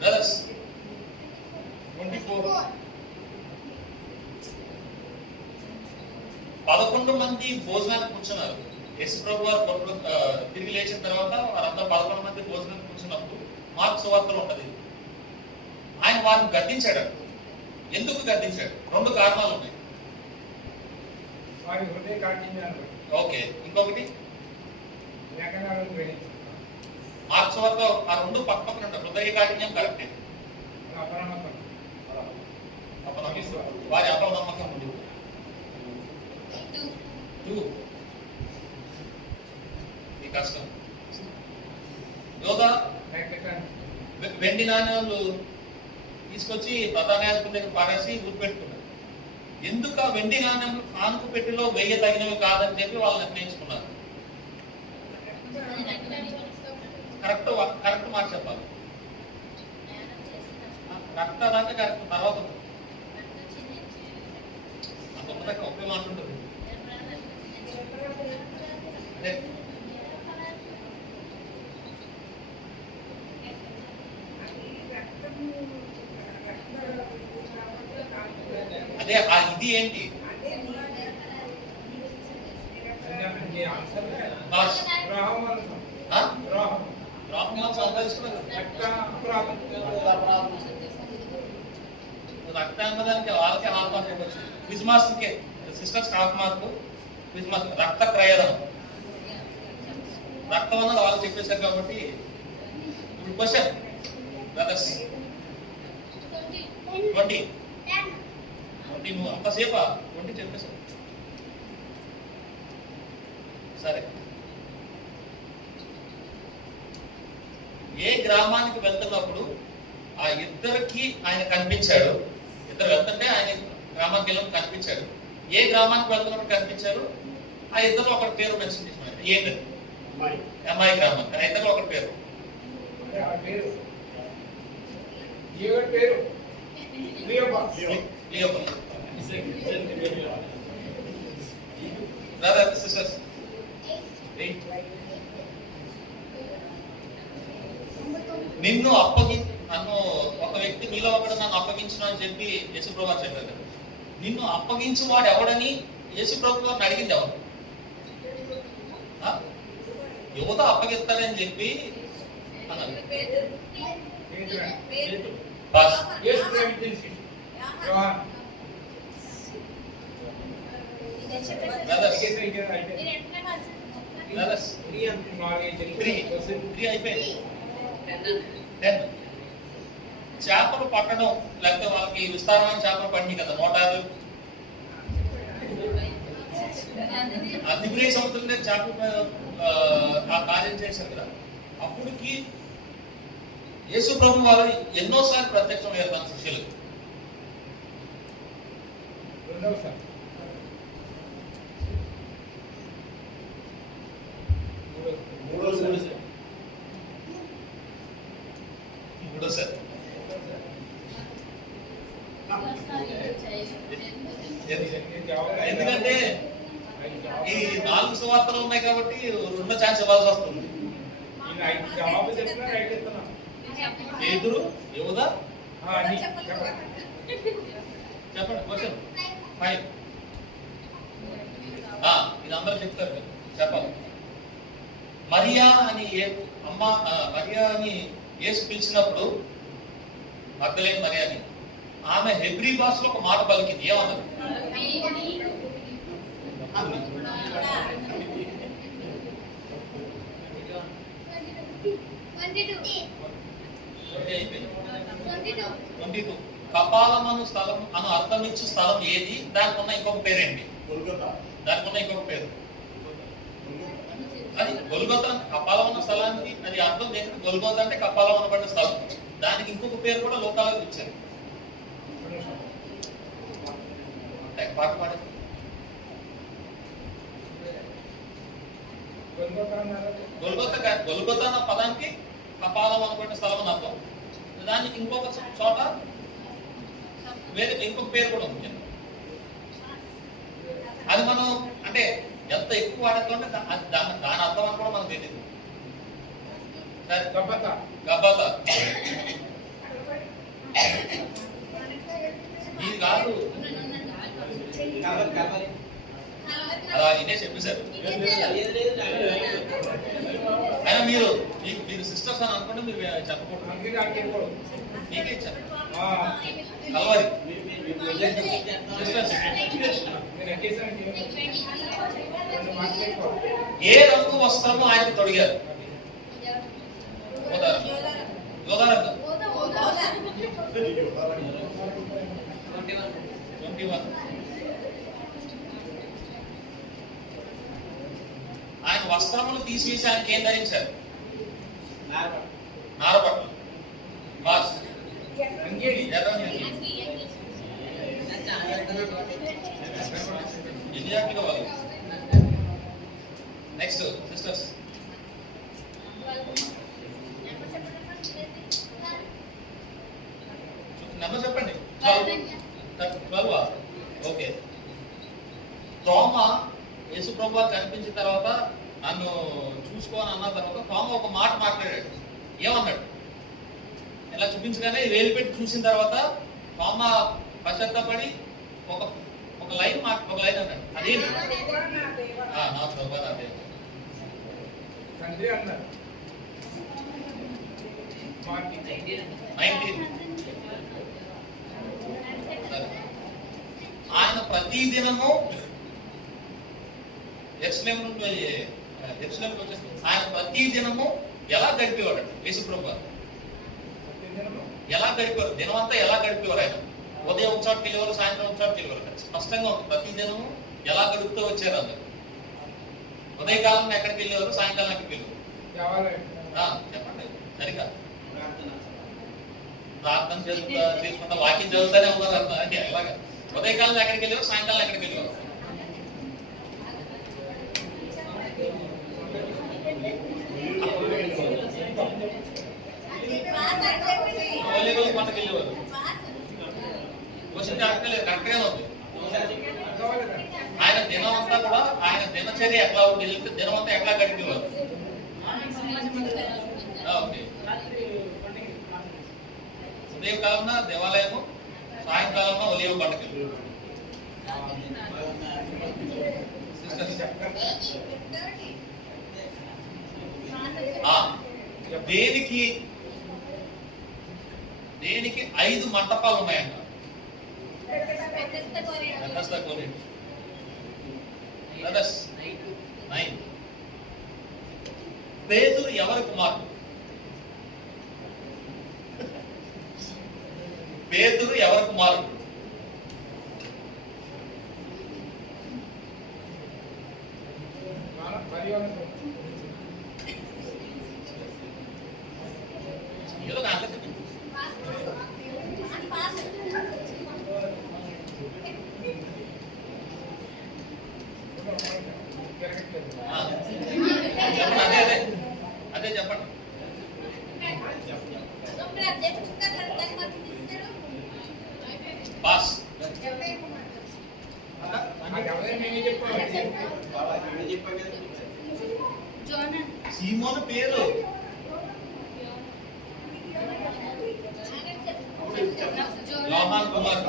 బ్రదర్స్ 24 11 మంది భోజనానికి కూర్చున్నారు. యేసు ప్రభు వారు తిరిగి లేచిన తర్వాత వారంతా 11 మంది భోజనానికి కూర్చున్నప్పుడు మార్కు సువార్తలో ఉంటది. ఆయన వారిని గద్దించాడు. ఎందుకు గద్దించాడు? 2 కారణాలు ఉన్నాయి. వారి హృదయ కాఠిన్యాన్ని ఓకే, ఇంకొకటి లేఖనాలను గ్రహించారు. మార్కు సువార్త ఆ 2 పక్క పక్కన ఉంటాయి. హృదయ కాఠిన్యం కరెక్టే. అపనమ్మకం, వారి అపనమ్మకం ఉంది. 2 ఈ కష్టం. యోధ వెండి నాణ్యాలు తీసుకొచ్చి ప్రధానాయాజకుడి దగ్గర పారేసి గుర్తుపెట్టుకున్నారు. ఎందుకు ఆ వెండి నాణ్యం కానుక పెట్టిలో వేయదగినవి కాదని చెప్పి వాళ్ళు నిర్ణయించుకున్నారు. కరెక్ట్ మాట చెప్పాలి. కరెక్ట్ అలాగే కరెక్ట్ తర్వాత అంతకు ఒకే మాట ఉంటుంది. అదే ఇది ఏంటి? రక్త అన్నదానికి వాళ్ళకి హాఫ్ మార్క్ ఇవ్వచ్చు. క్విజ్ మాస్టర్కే sisters half mark, quiz master రక్త క్రయదనం. రక్తం అన్నది వాళ్ళు చెప్పేశారు కాబట్టి ఇప్పుడు క్వశ్చన్ బ్రదర్స్ 20 నువ్వు అంతసేపా 20 చెప్పేశావు. సరే, ఏ గ్రామానికి వెళ్తున్నప్పుడు ఆ ఇద్దరికి ఆయన కనిపించాడు? ఇద్దరు వెళ్తుంటే ఆయన గ్రామానికి వెళ్ళి కనిపించాడు. ఏ గ్రామానికి వెళ్తున్నప్పుడు కనిపించారు? ఆ ఇద్దరు ఒకటి పేరు మెన్షన్ చేసినారు. ఏంటి? అమ్మాయి గ్రామానికి. ఆ ఇద్దరు ఒకటి పేరు సిస్టర్స్. నన్ను ఒక వ్యక్తి మీలో ఒకడు నన్ను అప్పగించును అని చెప్పి యేసుప్రభు గారు చెప్పారు కదా. నిన్ను అప్పగించు వాడు ఎవడని యేసుప్రభు గారిని అడిగింది ఎవరు? యువత అప్పగిస్తాడని చెప్పి అన్నారు. చేపలు పట్టడం, లేకపోతే వాళ్ళకి విస్తారమైన చేపలు పడినాయి కదా, మోటార్లు. తిబిరియా సముద్రంలో చేపలు ఆ కార్యం చేశారు కదా. అప్పటికి యేసు ప్రభు వారు ఎన్నోసార్లు ప్రత్యక్షం అయ్యారు తన శిష్యులకు. మూడోసారి ఎందుకంటే ఈ 4 సువార్తలు ఉన్నాయి కాబట్టి 2 ఛాన్స్ ఇవ్వాల్సి వస్తుంది. నేను 5 జవాబు చెప్పినా రైట్ ఇస్తున్నాను. పేతురు, యోదా, అన్ని చెప్పండి. చెప్పండి క్వశ్చన్ 5. ఇది అందరూ చెప్తారు మీరు చెప్పాలి. మరియా అని మరియా అని యేసు పిలిచినప్పుడు మగ్దలేని మరియా అని ఆమె హెబ్రీ భాషలో ఒక మాట పలికింది. ఏమన్నది? అయిపోయింది. 22. కపాలమను స్థలం అను అర్థమిచ్చు స్థలం ఏది? దానికి ఉన్న ఇంకొక పేరేంటి? దానికి ఉన్న ఇంకొక పేరు అది గొల్గొత. కపాలం ఉన్న స్థలానికి అది అర్థం ఏంటి? గొల్గొత అంటే కపాలం అనబడిన స్థలం. దానికి ఇంకొక పేరు కూడా లోకాలకు ఇచ్చారు. పాట పాడే గొల్గొత అన్న పదానికి కపాలం అనబడిన స్థలం అని అర్థం. దానికి ఇంకొక చోట వేరే ఇంకొక పేరు కూడా ఉంది. అది మనం అంటే ఎంత ఎక్కువ వాడుతుంటే దాని అర్థం అని కూడా మనకు తెలియదు. గబ్బత. ఇది కాదు, అలా ఇదే చెప్పేశారు. అయినా మీరు సిస్టర్స్ అని అనుకుంటే మీరు చెప్పకూడదు. మీకే ఇచ్చారు కలవరి ఏ రంగు వస్త్రము ఆయనకు తొడిగారు? యోధారంగం. 21. ఆయన వస్త్రములు తీసివేసి ఆయనకి ఏం ధరించారు? నారబట్టలు. బాస్ ఎగ్జాక్ట్గా వాళ్ళు. నెక్స్ట్ సిస్టర్స్ నెంబర్ చెప్పండి. 12. ఓకే. తోమ యేసు ప్రభువు కనిపించిన తర్వాత నన్ను చూసుకోని అన్న తర్వాత తోమ ఒక మాట మాట్లాడాడు. ఏమన్నాడు? ఇలా చూపించగానే వేలు పెట్టి చూసిన తర్వాత తోమ పశ్చాత్తపడి ఒక లైన్ అన్నాడు. అదేంటి? నా ప్రభా నా దేవా తండ్రి అన్నాడు. 19. ఆయన ప్రతి దినము ఆయన ప్రతి దినము ఎలా గడిపేవాడు? యేసు ప్రభువు ఎలా గడిపేవారు? దినమంతా ఎలా గడిపేవారు? ఆయన ఉదయం ఒక చోటుకి వెళ్ళేవారు, సాయంత్రం ఒక చోటుకి వెళ్ళేవారు. స్పష్టంగా ఉంది. ప్రతి దినము ఎలా గడుపుతూ వచ్చారు అందరు. ఉదయకాలం ఎక్కడికి వెళ్ళేవారు, సాయంకాలం ఎక్కడికి వెళ్ళేవారు? చెప్పండి సరిగా. ప్రార్థన చేసుకుంటా వాక్యం చదువుతానే ఉన్నారు అంత. అంటే అలాగా ఉదయకాలం ఎక్కడికి వెళ్ళారు, సాయంకాలం ఎక్కడికి వెళ్ళారు? పంటకు వెళ్ళేవారు. క్వశ్చన్ కరెక్ట్గానే ఉంది. ఆయన దినం అంతా కూడా ఆయన దినచర్య ఎట్లా ఉండేది, దినం అంతా ఎట్లా గడిపేవారు? ఉదయకాలం దేవాలయము, సాయంకాలం ఒలివ పంటకి. దేనికి 5 మంటపాలు ఉన్నాయంట? పేతురు ఎవరి కుమారుడు? పేతురు ఎవరి కుమారుడు? ఏదో నాకు అదే చెప్పండి. పాస్ సీమోను పేరు. లోహాన్ కుమార్.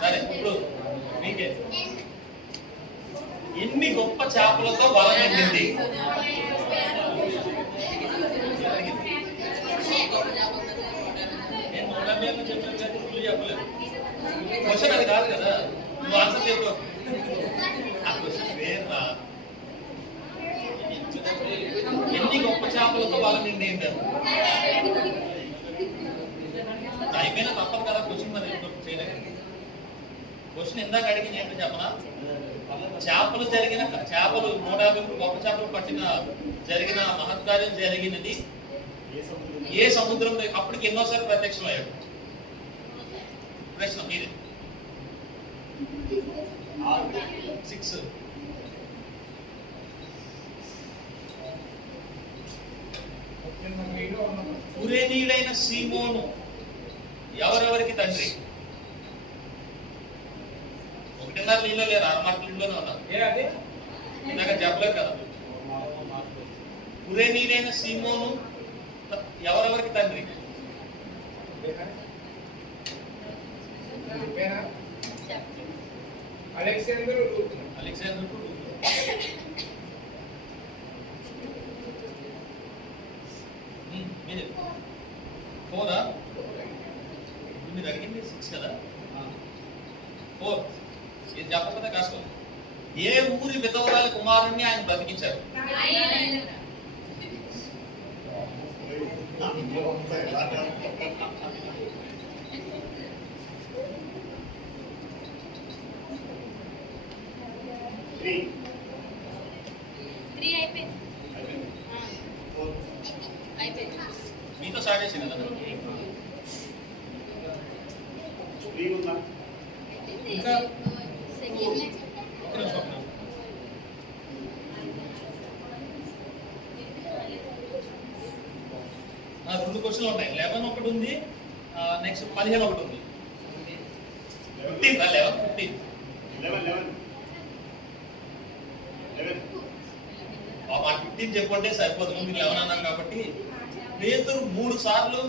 సరే, ఇప్పుడు మీకే ఎన్ని గొప్ప చేపలతో వల నిండింది? నేను 150 చెప్పాను కానీ ఫుల్ చెప్పలేదు. క్వశ్చన్ అది కాదు కదా, నువ్వు ఆన్సర్ చెప్పు. ఆ క్వశ్చన్ వేరా? ఎన్ని గొప్ప చేపలతో వల నిండింది? అయిపోయినా తప్పదు కదా క్వశ్చన్, మరి చేయలేదు. క్వశ్చన్ ఇందాక అడిగింది ఏంటో చెప్పనా? చేపలు 150 గొప్ప చేపలు పట్టిన జరిగిన మహత్కార్యం జరిగినది ఏ సముద్రంలో? అప్పటికి ఎన్నోసార్లు ప్రత్యక్షమయ్యాడు? ప్రశ్న మీది. 6. కురేనీయుడైన సీమోను ఎవరెవరికి తండ్రి? 1.5 నీళ్ళు లేరు, 6 మార్కులు నీళ్ళలోనే ఉన్నారు. ఇందాక చెప్పలేదు కదా. కురేనీయుడైన సీమోను ఎవరెవరికి తండ్రి? అలెగ్జాండర్ మీరు 4 మీరు అడిగింది 6 కదా. 4 ఇది చెప్పకపోతే కష్టం. ఏ ఊరి విధవరాల కుమారుణ్ణి ఆయన బ్రతికించారు? మీతో స్టార్ట్ చేసింది కదా. ఇంకా రెండు క్వశ్చన్లు ఉంటాయి. 11 ఒకటి ఉంది, నెక్స్ట్ 15 ఒకటి ఉంది. 15 చెప్పుకుంటే సరిపోదు. ముందు 11 అన్నాను కాబట్టి. పేతురు 3 సార్లు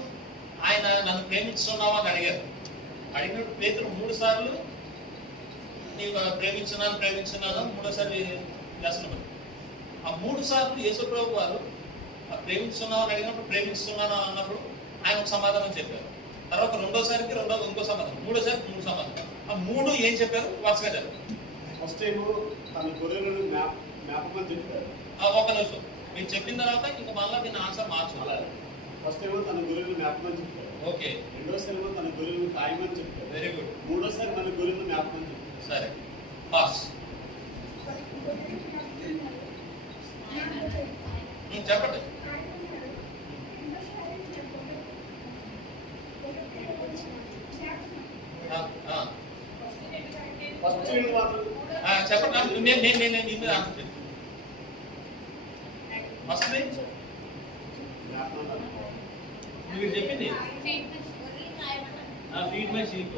ఆయన నన్ను ప్రేమిస్తున్నావా అని అడిగారు. అడిగినప్పుడు పేతురు 3 సార్లు నీవు ప్రేమించున్నాను 3సారి చేస్తున్నప్పుడు ఆ 3 సార్లు యేసుప్రభు వారు ప్రేమిస్తున్నావు అని అడిగినప్పుడు ప్రేమిస్తున్నాను అన్నప్పుడు ఆయన ఒక సమాధానం చెప్పారు. తర్వాత రెండోసారికి ఇంకో సమాధానం, మూడోసారికి 3 సమాధానం. ఆ 3 ఏం చెప్పారు వరుసగా చెప్పారు. ఫస్ట్ టైం తన గొర్రెలను జ్ఞాపకం చెప్పారు. ఒక నిమిషం మీరు చెప్పిన తర్వాత ఇంకా మళ్ళీ దీని ఆన్సర్ మార్చాలి. ఫస్ట్ టైం తన గొర్రెలను జ్ఞాపకం చెప్పారు. ఓకే. రెండోసారి తన గొర్రెలను ఖాయమని చెప్పారు. Very good. మూడోసారి తన గొర్రెలను జ్ఞాపకం చెప్పారు. సరే పాస్. చెప్పండి. చెప్పండి. నేను ఆన్సర్ చెప్పాను. ఫస్ట్ మీరు చెప్పింది ఫీడ్ మై షీప్.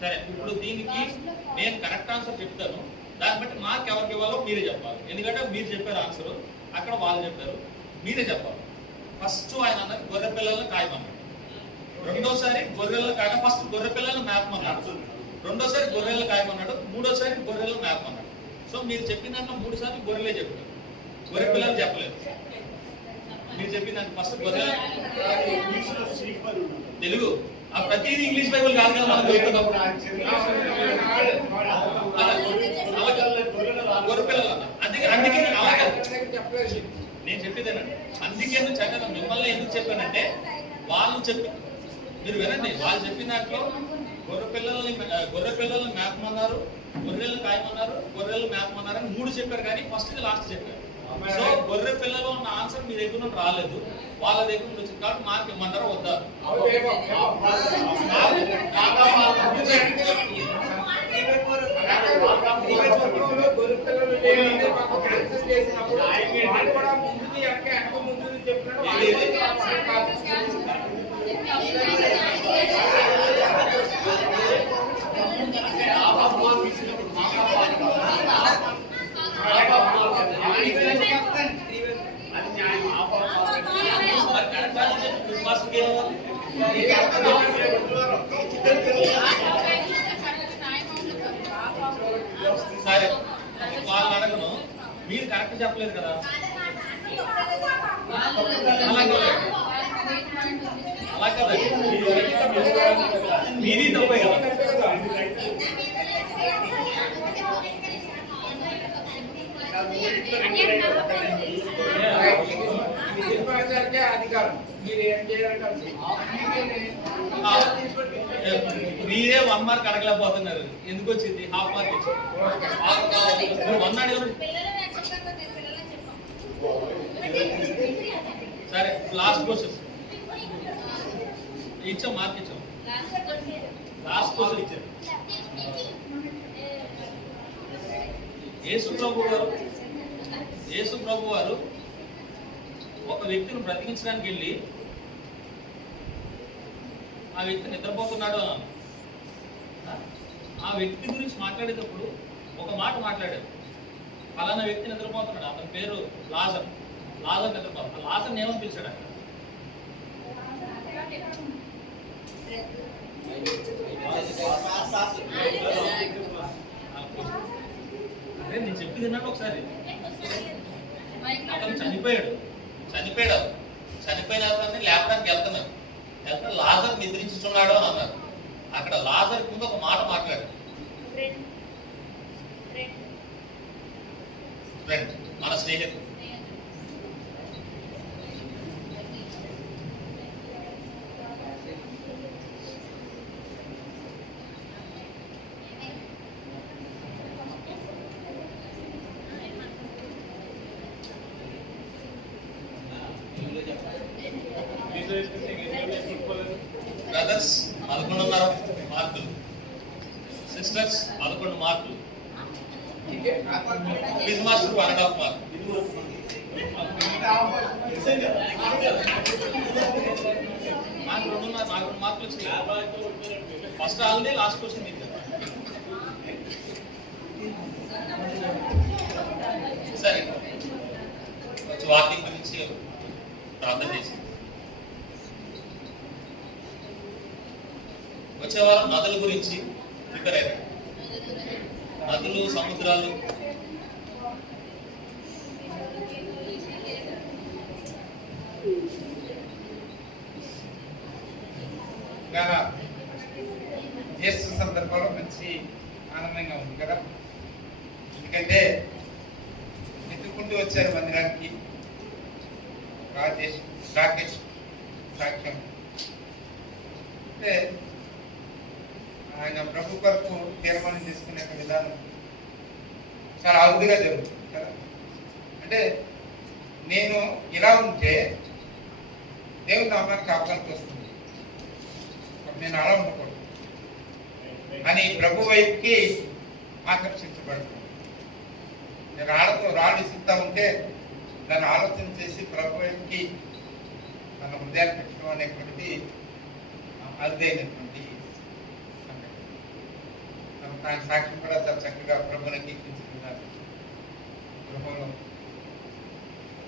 సరే ఇప్పుడు దీనికి నేను కరెక్ట్ ఆన్సర్ చెప్తాను. దాన్ని బట్టి మార్క్ ఎవరికి ఇవ్వాలో మీరే చెప్పాలి. ఎందుకంటే మీరు చెప్పారు ఆన్సర్, అక్కడ వాళ్ళు చెప్పారు, మీరే చెప్పాలి. ఫస్ట్ ఆయన అన్నది గొర్రె పిల్లలను కాయమన్నాడు. రెండోసారి గొర్రెలను కాక ఫస్ట్ గొర్రె పిల్లలను మేపమన్నాడు. రెండోసారి గొర్రెలను కాయమన్నాడు. మూడోసారి గొర్రెలను మేపమన్నాడు. సో మీరు చెప్పిన దాంట్లో 3 సార్లు గొర్రెలే చెప్పారు, గొర్రె పిల్లలు చెప్పలేదు. మీరు చెప్పిన దాంట్లో ఫస్ట్ గొర్రెలు తెలుగు ఆ ప్రతిదీ ఇంగ్లీష్ బైబుల్ కాదు కదా మనం చదువుతున్నాం. గొర్రె పిల్లలు అన్న అందుకే నేను చెప్పేదేనండి. అందుకే చక్కగా మిమ్మల్ని ఎందుకు చెప్పానంటే వాళ్ళు చెప్పి మీరు వినండి. వాళ్ళు చెప్పిన దాంట్లో గొర్రె పిల్లలను మేపమన్నారు, గొర్రెలను కాయమన్నారు, గొర్రెలు మేపమన్నారు అని 3 చెప్పారు. కానీ ఫస్ట్ లాస్ట్ చెప్పారు. సో గొర్రె పిల్లలు ఉన్న ఆన్సర్ మీ దగ్గర నుండి రాలేదు, వాళ్ళ దగ్గర నుండి వచ్చింది. కాబట్టి మార్క్ ఇవ్వమంటారా వద్దా? గొర్రె పిల్లలు లేదంటే మాకు క్యాన్సిల్ చేసినప్పుడు వాళ్ళు కూడా ముందుది వెనక వెనక ముందుది చెప్పినట్టు సరే వాళ్ళు అడగను, మీరు కరెక్ట్ చెప్పలేదు కదా. అలా కదా మీది తప్పే కదా. అధికారం మీరు ఏం చేయాలంటే మీరే 1 మార్క్ అడగలేకపోతున్నారు. ఎందుకు వచ్చింది? హాఫ్ మార్క్ ఇచ్చి 1 అడిగిన. సరే లాస్ట్ క్వశ్చన్ ఇచ్చాం, మార్క్ ఇచ్చాం. లాస్ట్ క్వశ్చన్ ఇచ్చారు. యేసు ప్రభు వారు ఒక వ్యక్తిని బ్రతికించడానికి వెళ్ళి ఆ వ్యక్తి నిద్రపోతున్నాడు. ఆ వ్యక్తి గురించి మాట్లాడేటప్పుడు ఒక మాట మాట్లాడాడు. ఫలానా వ్యక్తి నిద్రపోతున్నాడు, అతని పేరు లాజర్. లాజర్ నిద్రపోతున్నాడు. లాజర్ ఏమని పిలిచాడు అక్కడ? అదే నేను చెప్పింది విన్నాడు ఒకసారి. అతను చనిపోయిన అతన్ని లేపడానికి వెళ్తున్నాడు. లాజర్ నిద్రించుతున్నాడు అని అన్నారు. అక్కడ లాజర్ ముందు ఒక మాట మాట్లాడు. ఫ్రెండ్, మన స్నేహితుడు. బ్రదర్స్ 11.5 మార్కులు, సిస్టర్స్ 11 మార్కులు, క్విజ్ మాస్టర్ 1.5 మార్క్. నాకు 2 మార్కులు వచ్చినాయి. ఫస్ట్ ఆల్రెడీ లాస్ట్ క్వశ్చన్ ఇచ్చారు. సరే, కొంచెం వాకింగ్ గురించి ప్రార్థన చేసి వచ్చే వారం నదుల గురించి ప్రిపేర్ అయ్యారు. నదులు, సముద్రాలు, యేసు సందర్భంలో మంచి ఆనందంగా ఉంది కదా. ఎందుకంటే వెతుక్కుంటూ వచ్చారు మందిరానికి. రాకేష్ సాక్ష్యం అంటే ఆయన ప్రభు కొరకు తీర్మానం తీసుకునే విధానం చాలా అరుదుగా జరుగుతుంది కదా. అంటే నేను ఇలా ఉంటే దేవుని నామానికి ఆపడానికి వస్తుంది, నేను అలా ఉండకూడదు అని ప్రభు వైపుకి ఆకర్షించబడుతుంది. నేను రాళ్ళు ఇస్తా ఉంటే దాన్ని ఆలోచన చేసి ప్రభు వైపుకి తన హృదయాన్ని పెట్టడం అనేటువంటిది అరుదైనటువంటి సంగతి. ఆయన సాక్ష్యం కూడా చాలా చక్కగా ప్రభుని అంగీకరించుకున్నారు. గృహంలో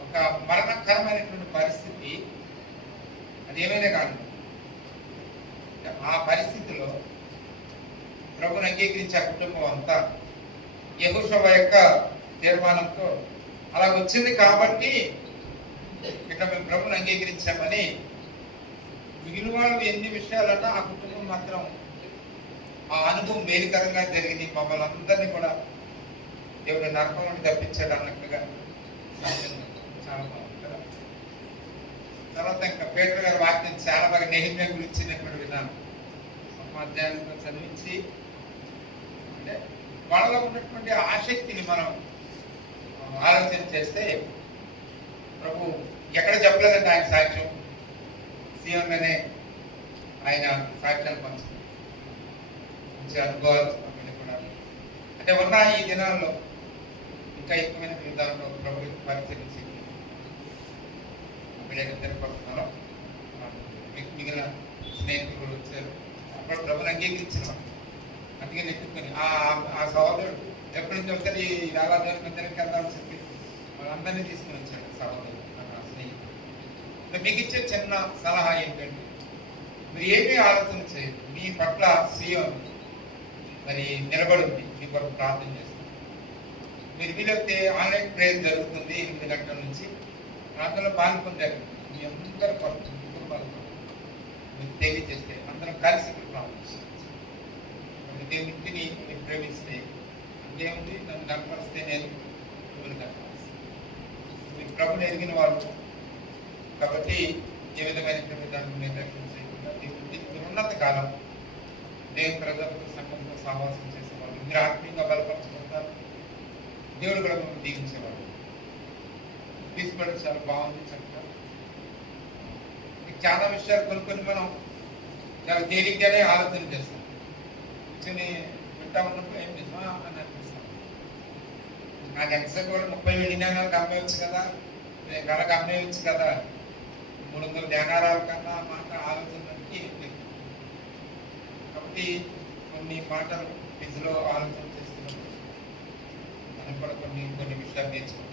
ఒక మరణకరమైనటువంటి పరిస్థితి, అది ఏమైనా కాదు, ఆ పరిస్థితిలో ప్రభుని అంగీకరించే కుటుంబం అంతా యెహోషువ యొక్క తీర్మానంతో అలా వచ్చింది కాబట్టి ఇక్కడ మేము ప్రభుని అంగీకరించామని. మిగిలిన వాళ్ళు ఎన్ని విషయాలన్నా ఆ కుటుంబం మాత్రం ఆ అనుభవం మేలుకరంగా జరిగింది. మమ్మల్ని అందరినీ కూడా దేవుడు నరకం నుండి తప్పించాడు అన్నట్టుగా చాలా బాగుంది కదా. తర్వాత ఇంకా పేటర్ గారి వాక్యం చాలా బాగా నెహిమ్యా గురించినటువంటి విధానం అధ్యాయంలో చదివించి, అంటే వాళ్ళలో ఉన్నటువంటి ఆసక్తిని మనం ఆలోచన చేస్తే ప్రభు ఎక్కడ చెప్పలేదంటే ఆయన సాక్ష్యం సీఎంగానే ఆయన సాక్ష్యాలు పంచుతుంది. మంచి అనుభవాలు కూడా అంటే ఉన్న ఈ దినాల్లో ఇంకా ఎక్కువైన విధానంలో ప్రభుత్వ పరిచయం తెలియపడుతున్నాను. మిగిలిన స్నేహితులు వచ్చారు, అప్పుడు ప్రభుని అంగీకరించిన అందుకే నెట్టుకొని ఆ సహోదరుడు ఎప్పటి నుంచి వస్తారు ఈ రాగాదాని మందిరానికి వెళ్దామని చెప్పి వాళ్ళందరినీ తీసుకుని వచ్చాడు సహోదరుడు స్నేహితుడు. మీకు ఇచ్చే చిన్న సలహా ఏంటంటే మీరు ఏమీ ఆలోచన చేయదు, మీ పట్ల సీఎం మరి నిలబడింది, మీ కొరకు ప్రార్థన చేస్తారు. మీరు వీలైతే ఆన్లైన్ ప్రేయర్ జరుగుతుంది 8 గంటల నుంచి, అందులో పాల్గొంటారు. మీ అందరూ కొరకు మీకు తెలియజేస్తే అందరం కలిసి ప్రార్థన దేవుడిని మీరు ప్రేమిస్తే దేవుడి నన్ను కనపరిస్తే నేను మిమ్మల్ని కనపరుస్తాను. మీరు ప్రభుని ఎరిగిన వాళ్ళు కాబట్టి ఏ విధమైన దాన్ని నిర్లక్ష్యం చేయకుండా మీరు ఉన్నంత కాలం దేవుని ప్రజలతో సంఘంతో సహవాసం చేసేవాళ్ళు, మీరు ఆత్మీయంగా బలపరచుకుంటారు, దేవుడు కూడా మిమ్మల్ని దీవించేవాడు. తీసుకోవడం చాలా బాగుంది, చక్కగా చాలా విషయాలు కొన్ని మనం చాలా తేలిగ్గానే ఆలోచన చేస్తాం. కూర్చొని వింటా ఉన్నప్పుడు ఏం చేస్తాం అని అనిపిస్తాం. నాకు ఎంతసేపు కూడా 30 విడినాలు అమ్మేయచ్చు కదా, కళకు అమ్మేయచ్చు కదా, 300 ధ్యానారాల కన్నా మాట ఆలోచనకి కాబట్టి కొన్ని మాటలు బిజీలో ఆలోచన చేస్తున్నప్పుడు మనం కూడా కొన్ని విషయాలు నేర్చుకుంటాం.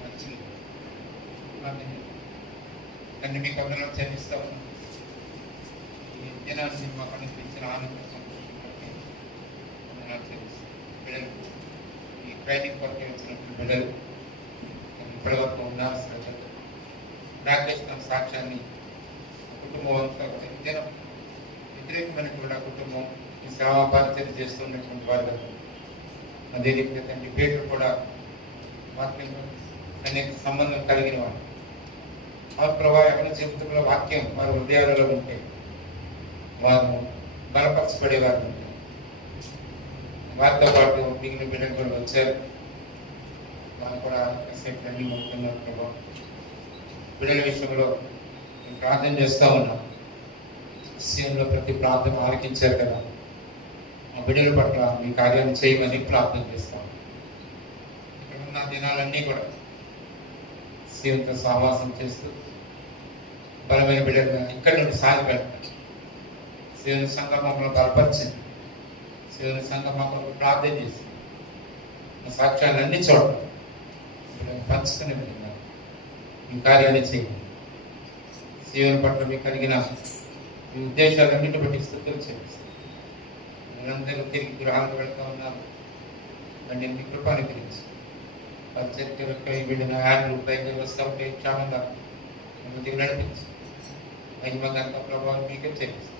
కానీ మీకు అందరూ చెల్లిస్తా ఉన్నాం. ఈ దినాన్ని మాకు అనిపించిన ఆనందం బిడ్డలు, ఈ ట్రైనింగ్ కొరకు వచ్చినప్పుడు బిడ్డలు ఇప్పటి వరకు ఉండాల్సిన ప్రాక్టీస్తున్న సాక్ష్యాన్ని కుటుంబం అంతా దినం వ్యతిరేకమైనటువంటి ఆ కుటుంబం ఈ సేవా బాధ్యత చేస్తున్నటువంటి వాళ్ళు అదే రీతిగా తండ్రి పేరు కూడా వాక్యం అనేక సంబంధం కలిగిన వాళ్ళు ఆ ప్రభావ ఎవరి జీవితంలో వాక్యం వారి హృదయాలలో ఉంటే వారు బలపరచబడేవారు ఉంటారు. వారితో పాటు మిగిలిన బిడ్డలు కూడా వచ్చారు, వారు కూడా కాసేపు అన్ని ఉంటున్నారు. ప్రభావం బిడ్డల విషయంలో మేము ప్రార్థన చేస్తూ ఉన్నాం. సీఎంలో ప్రతి ప్రార్థన ఆలకించారు కదా, ఆ బిడ్డల పట్ల మీ కార్యాన్ని చేయమని ప్రార్థన చేస్తాం. ఇక్కడ ఉన్న దినాలన్నీ కూడా సీఎంతో సహవాసం చేస్తూ బలమైన బిడ్డలుగా ఇక్కడ నుండి సాగిపెడతాం. శివుని సంఘం మమ్మల్ని బలపరిచింది, శివుని సంఘం మమ్మల్ని ప్రార్థన చేసి సాక్ష్యాలు అన్ని చోట్ల పంచుకునే విధంగా మీ కార్యాన్ని చేయండి. శివుని పట్ల మీకు కలిగిన మీ ఉద్దేశాలన్నింటి బట్టి స్థుతులు చేపిస్తాం. మీరందరూ తిరిగి గృహాలకు వెళ్తూ ఉన్నారు, దాన్ని మీ కృపాని గురించి పరిచర్యలపై వెళ్ళిన యాడ్లు పైకి వస్తూ ఉంటే క్షేమంగా ముందుకు నడిపించి మహిమగంత ప్రభావం మీకే చేపిస్తాం.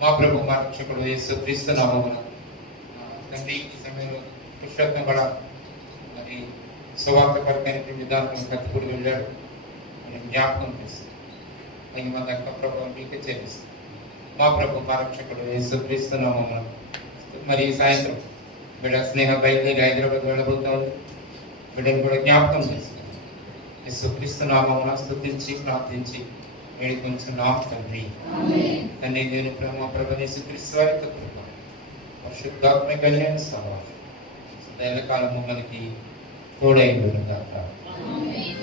మా ప్రభు మా రక్షకుడు యేసు క్రీస్తు నామమున తండ్రి ఈ సమయంలో పురుషోత్తం కూడా మరి సువార్త కొరకైన విధానం కత్తిపూడి వెళ్ళాడు, మనం జ్ఞాపకం చేస్తాం. మహిమగంత ప్రభావం మీకే చేపిస్తాం. మా ప్రభు మా రక్షకుడు యేసు క్రీస్తు నామమున మరి సాయంత్రం బిడ్డ స్నేహ బయలుదేరి హైదరాబాద్ వెళ్ళబోతాడు, బిడ్డను కూడా జ్ఞాపకం చేస్తాం. యేసు క్రీస్తు నామమున స్తుతించి ప్రార్థించి వేడుకొంచున్నాం తండ్రి. తండ్రి దేవుని ప్రేమ ప్రభు యేసు క్రీస్తు వారి కృప పరిశుద్ధాత్మ కన్యక సహవాసం సదాకాలము మనకి తోడై ఉండును గాక. ఆమేన్.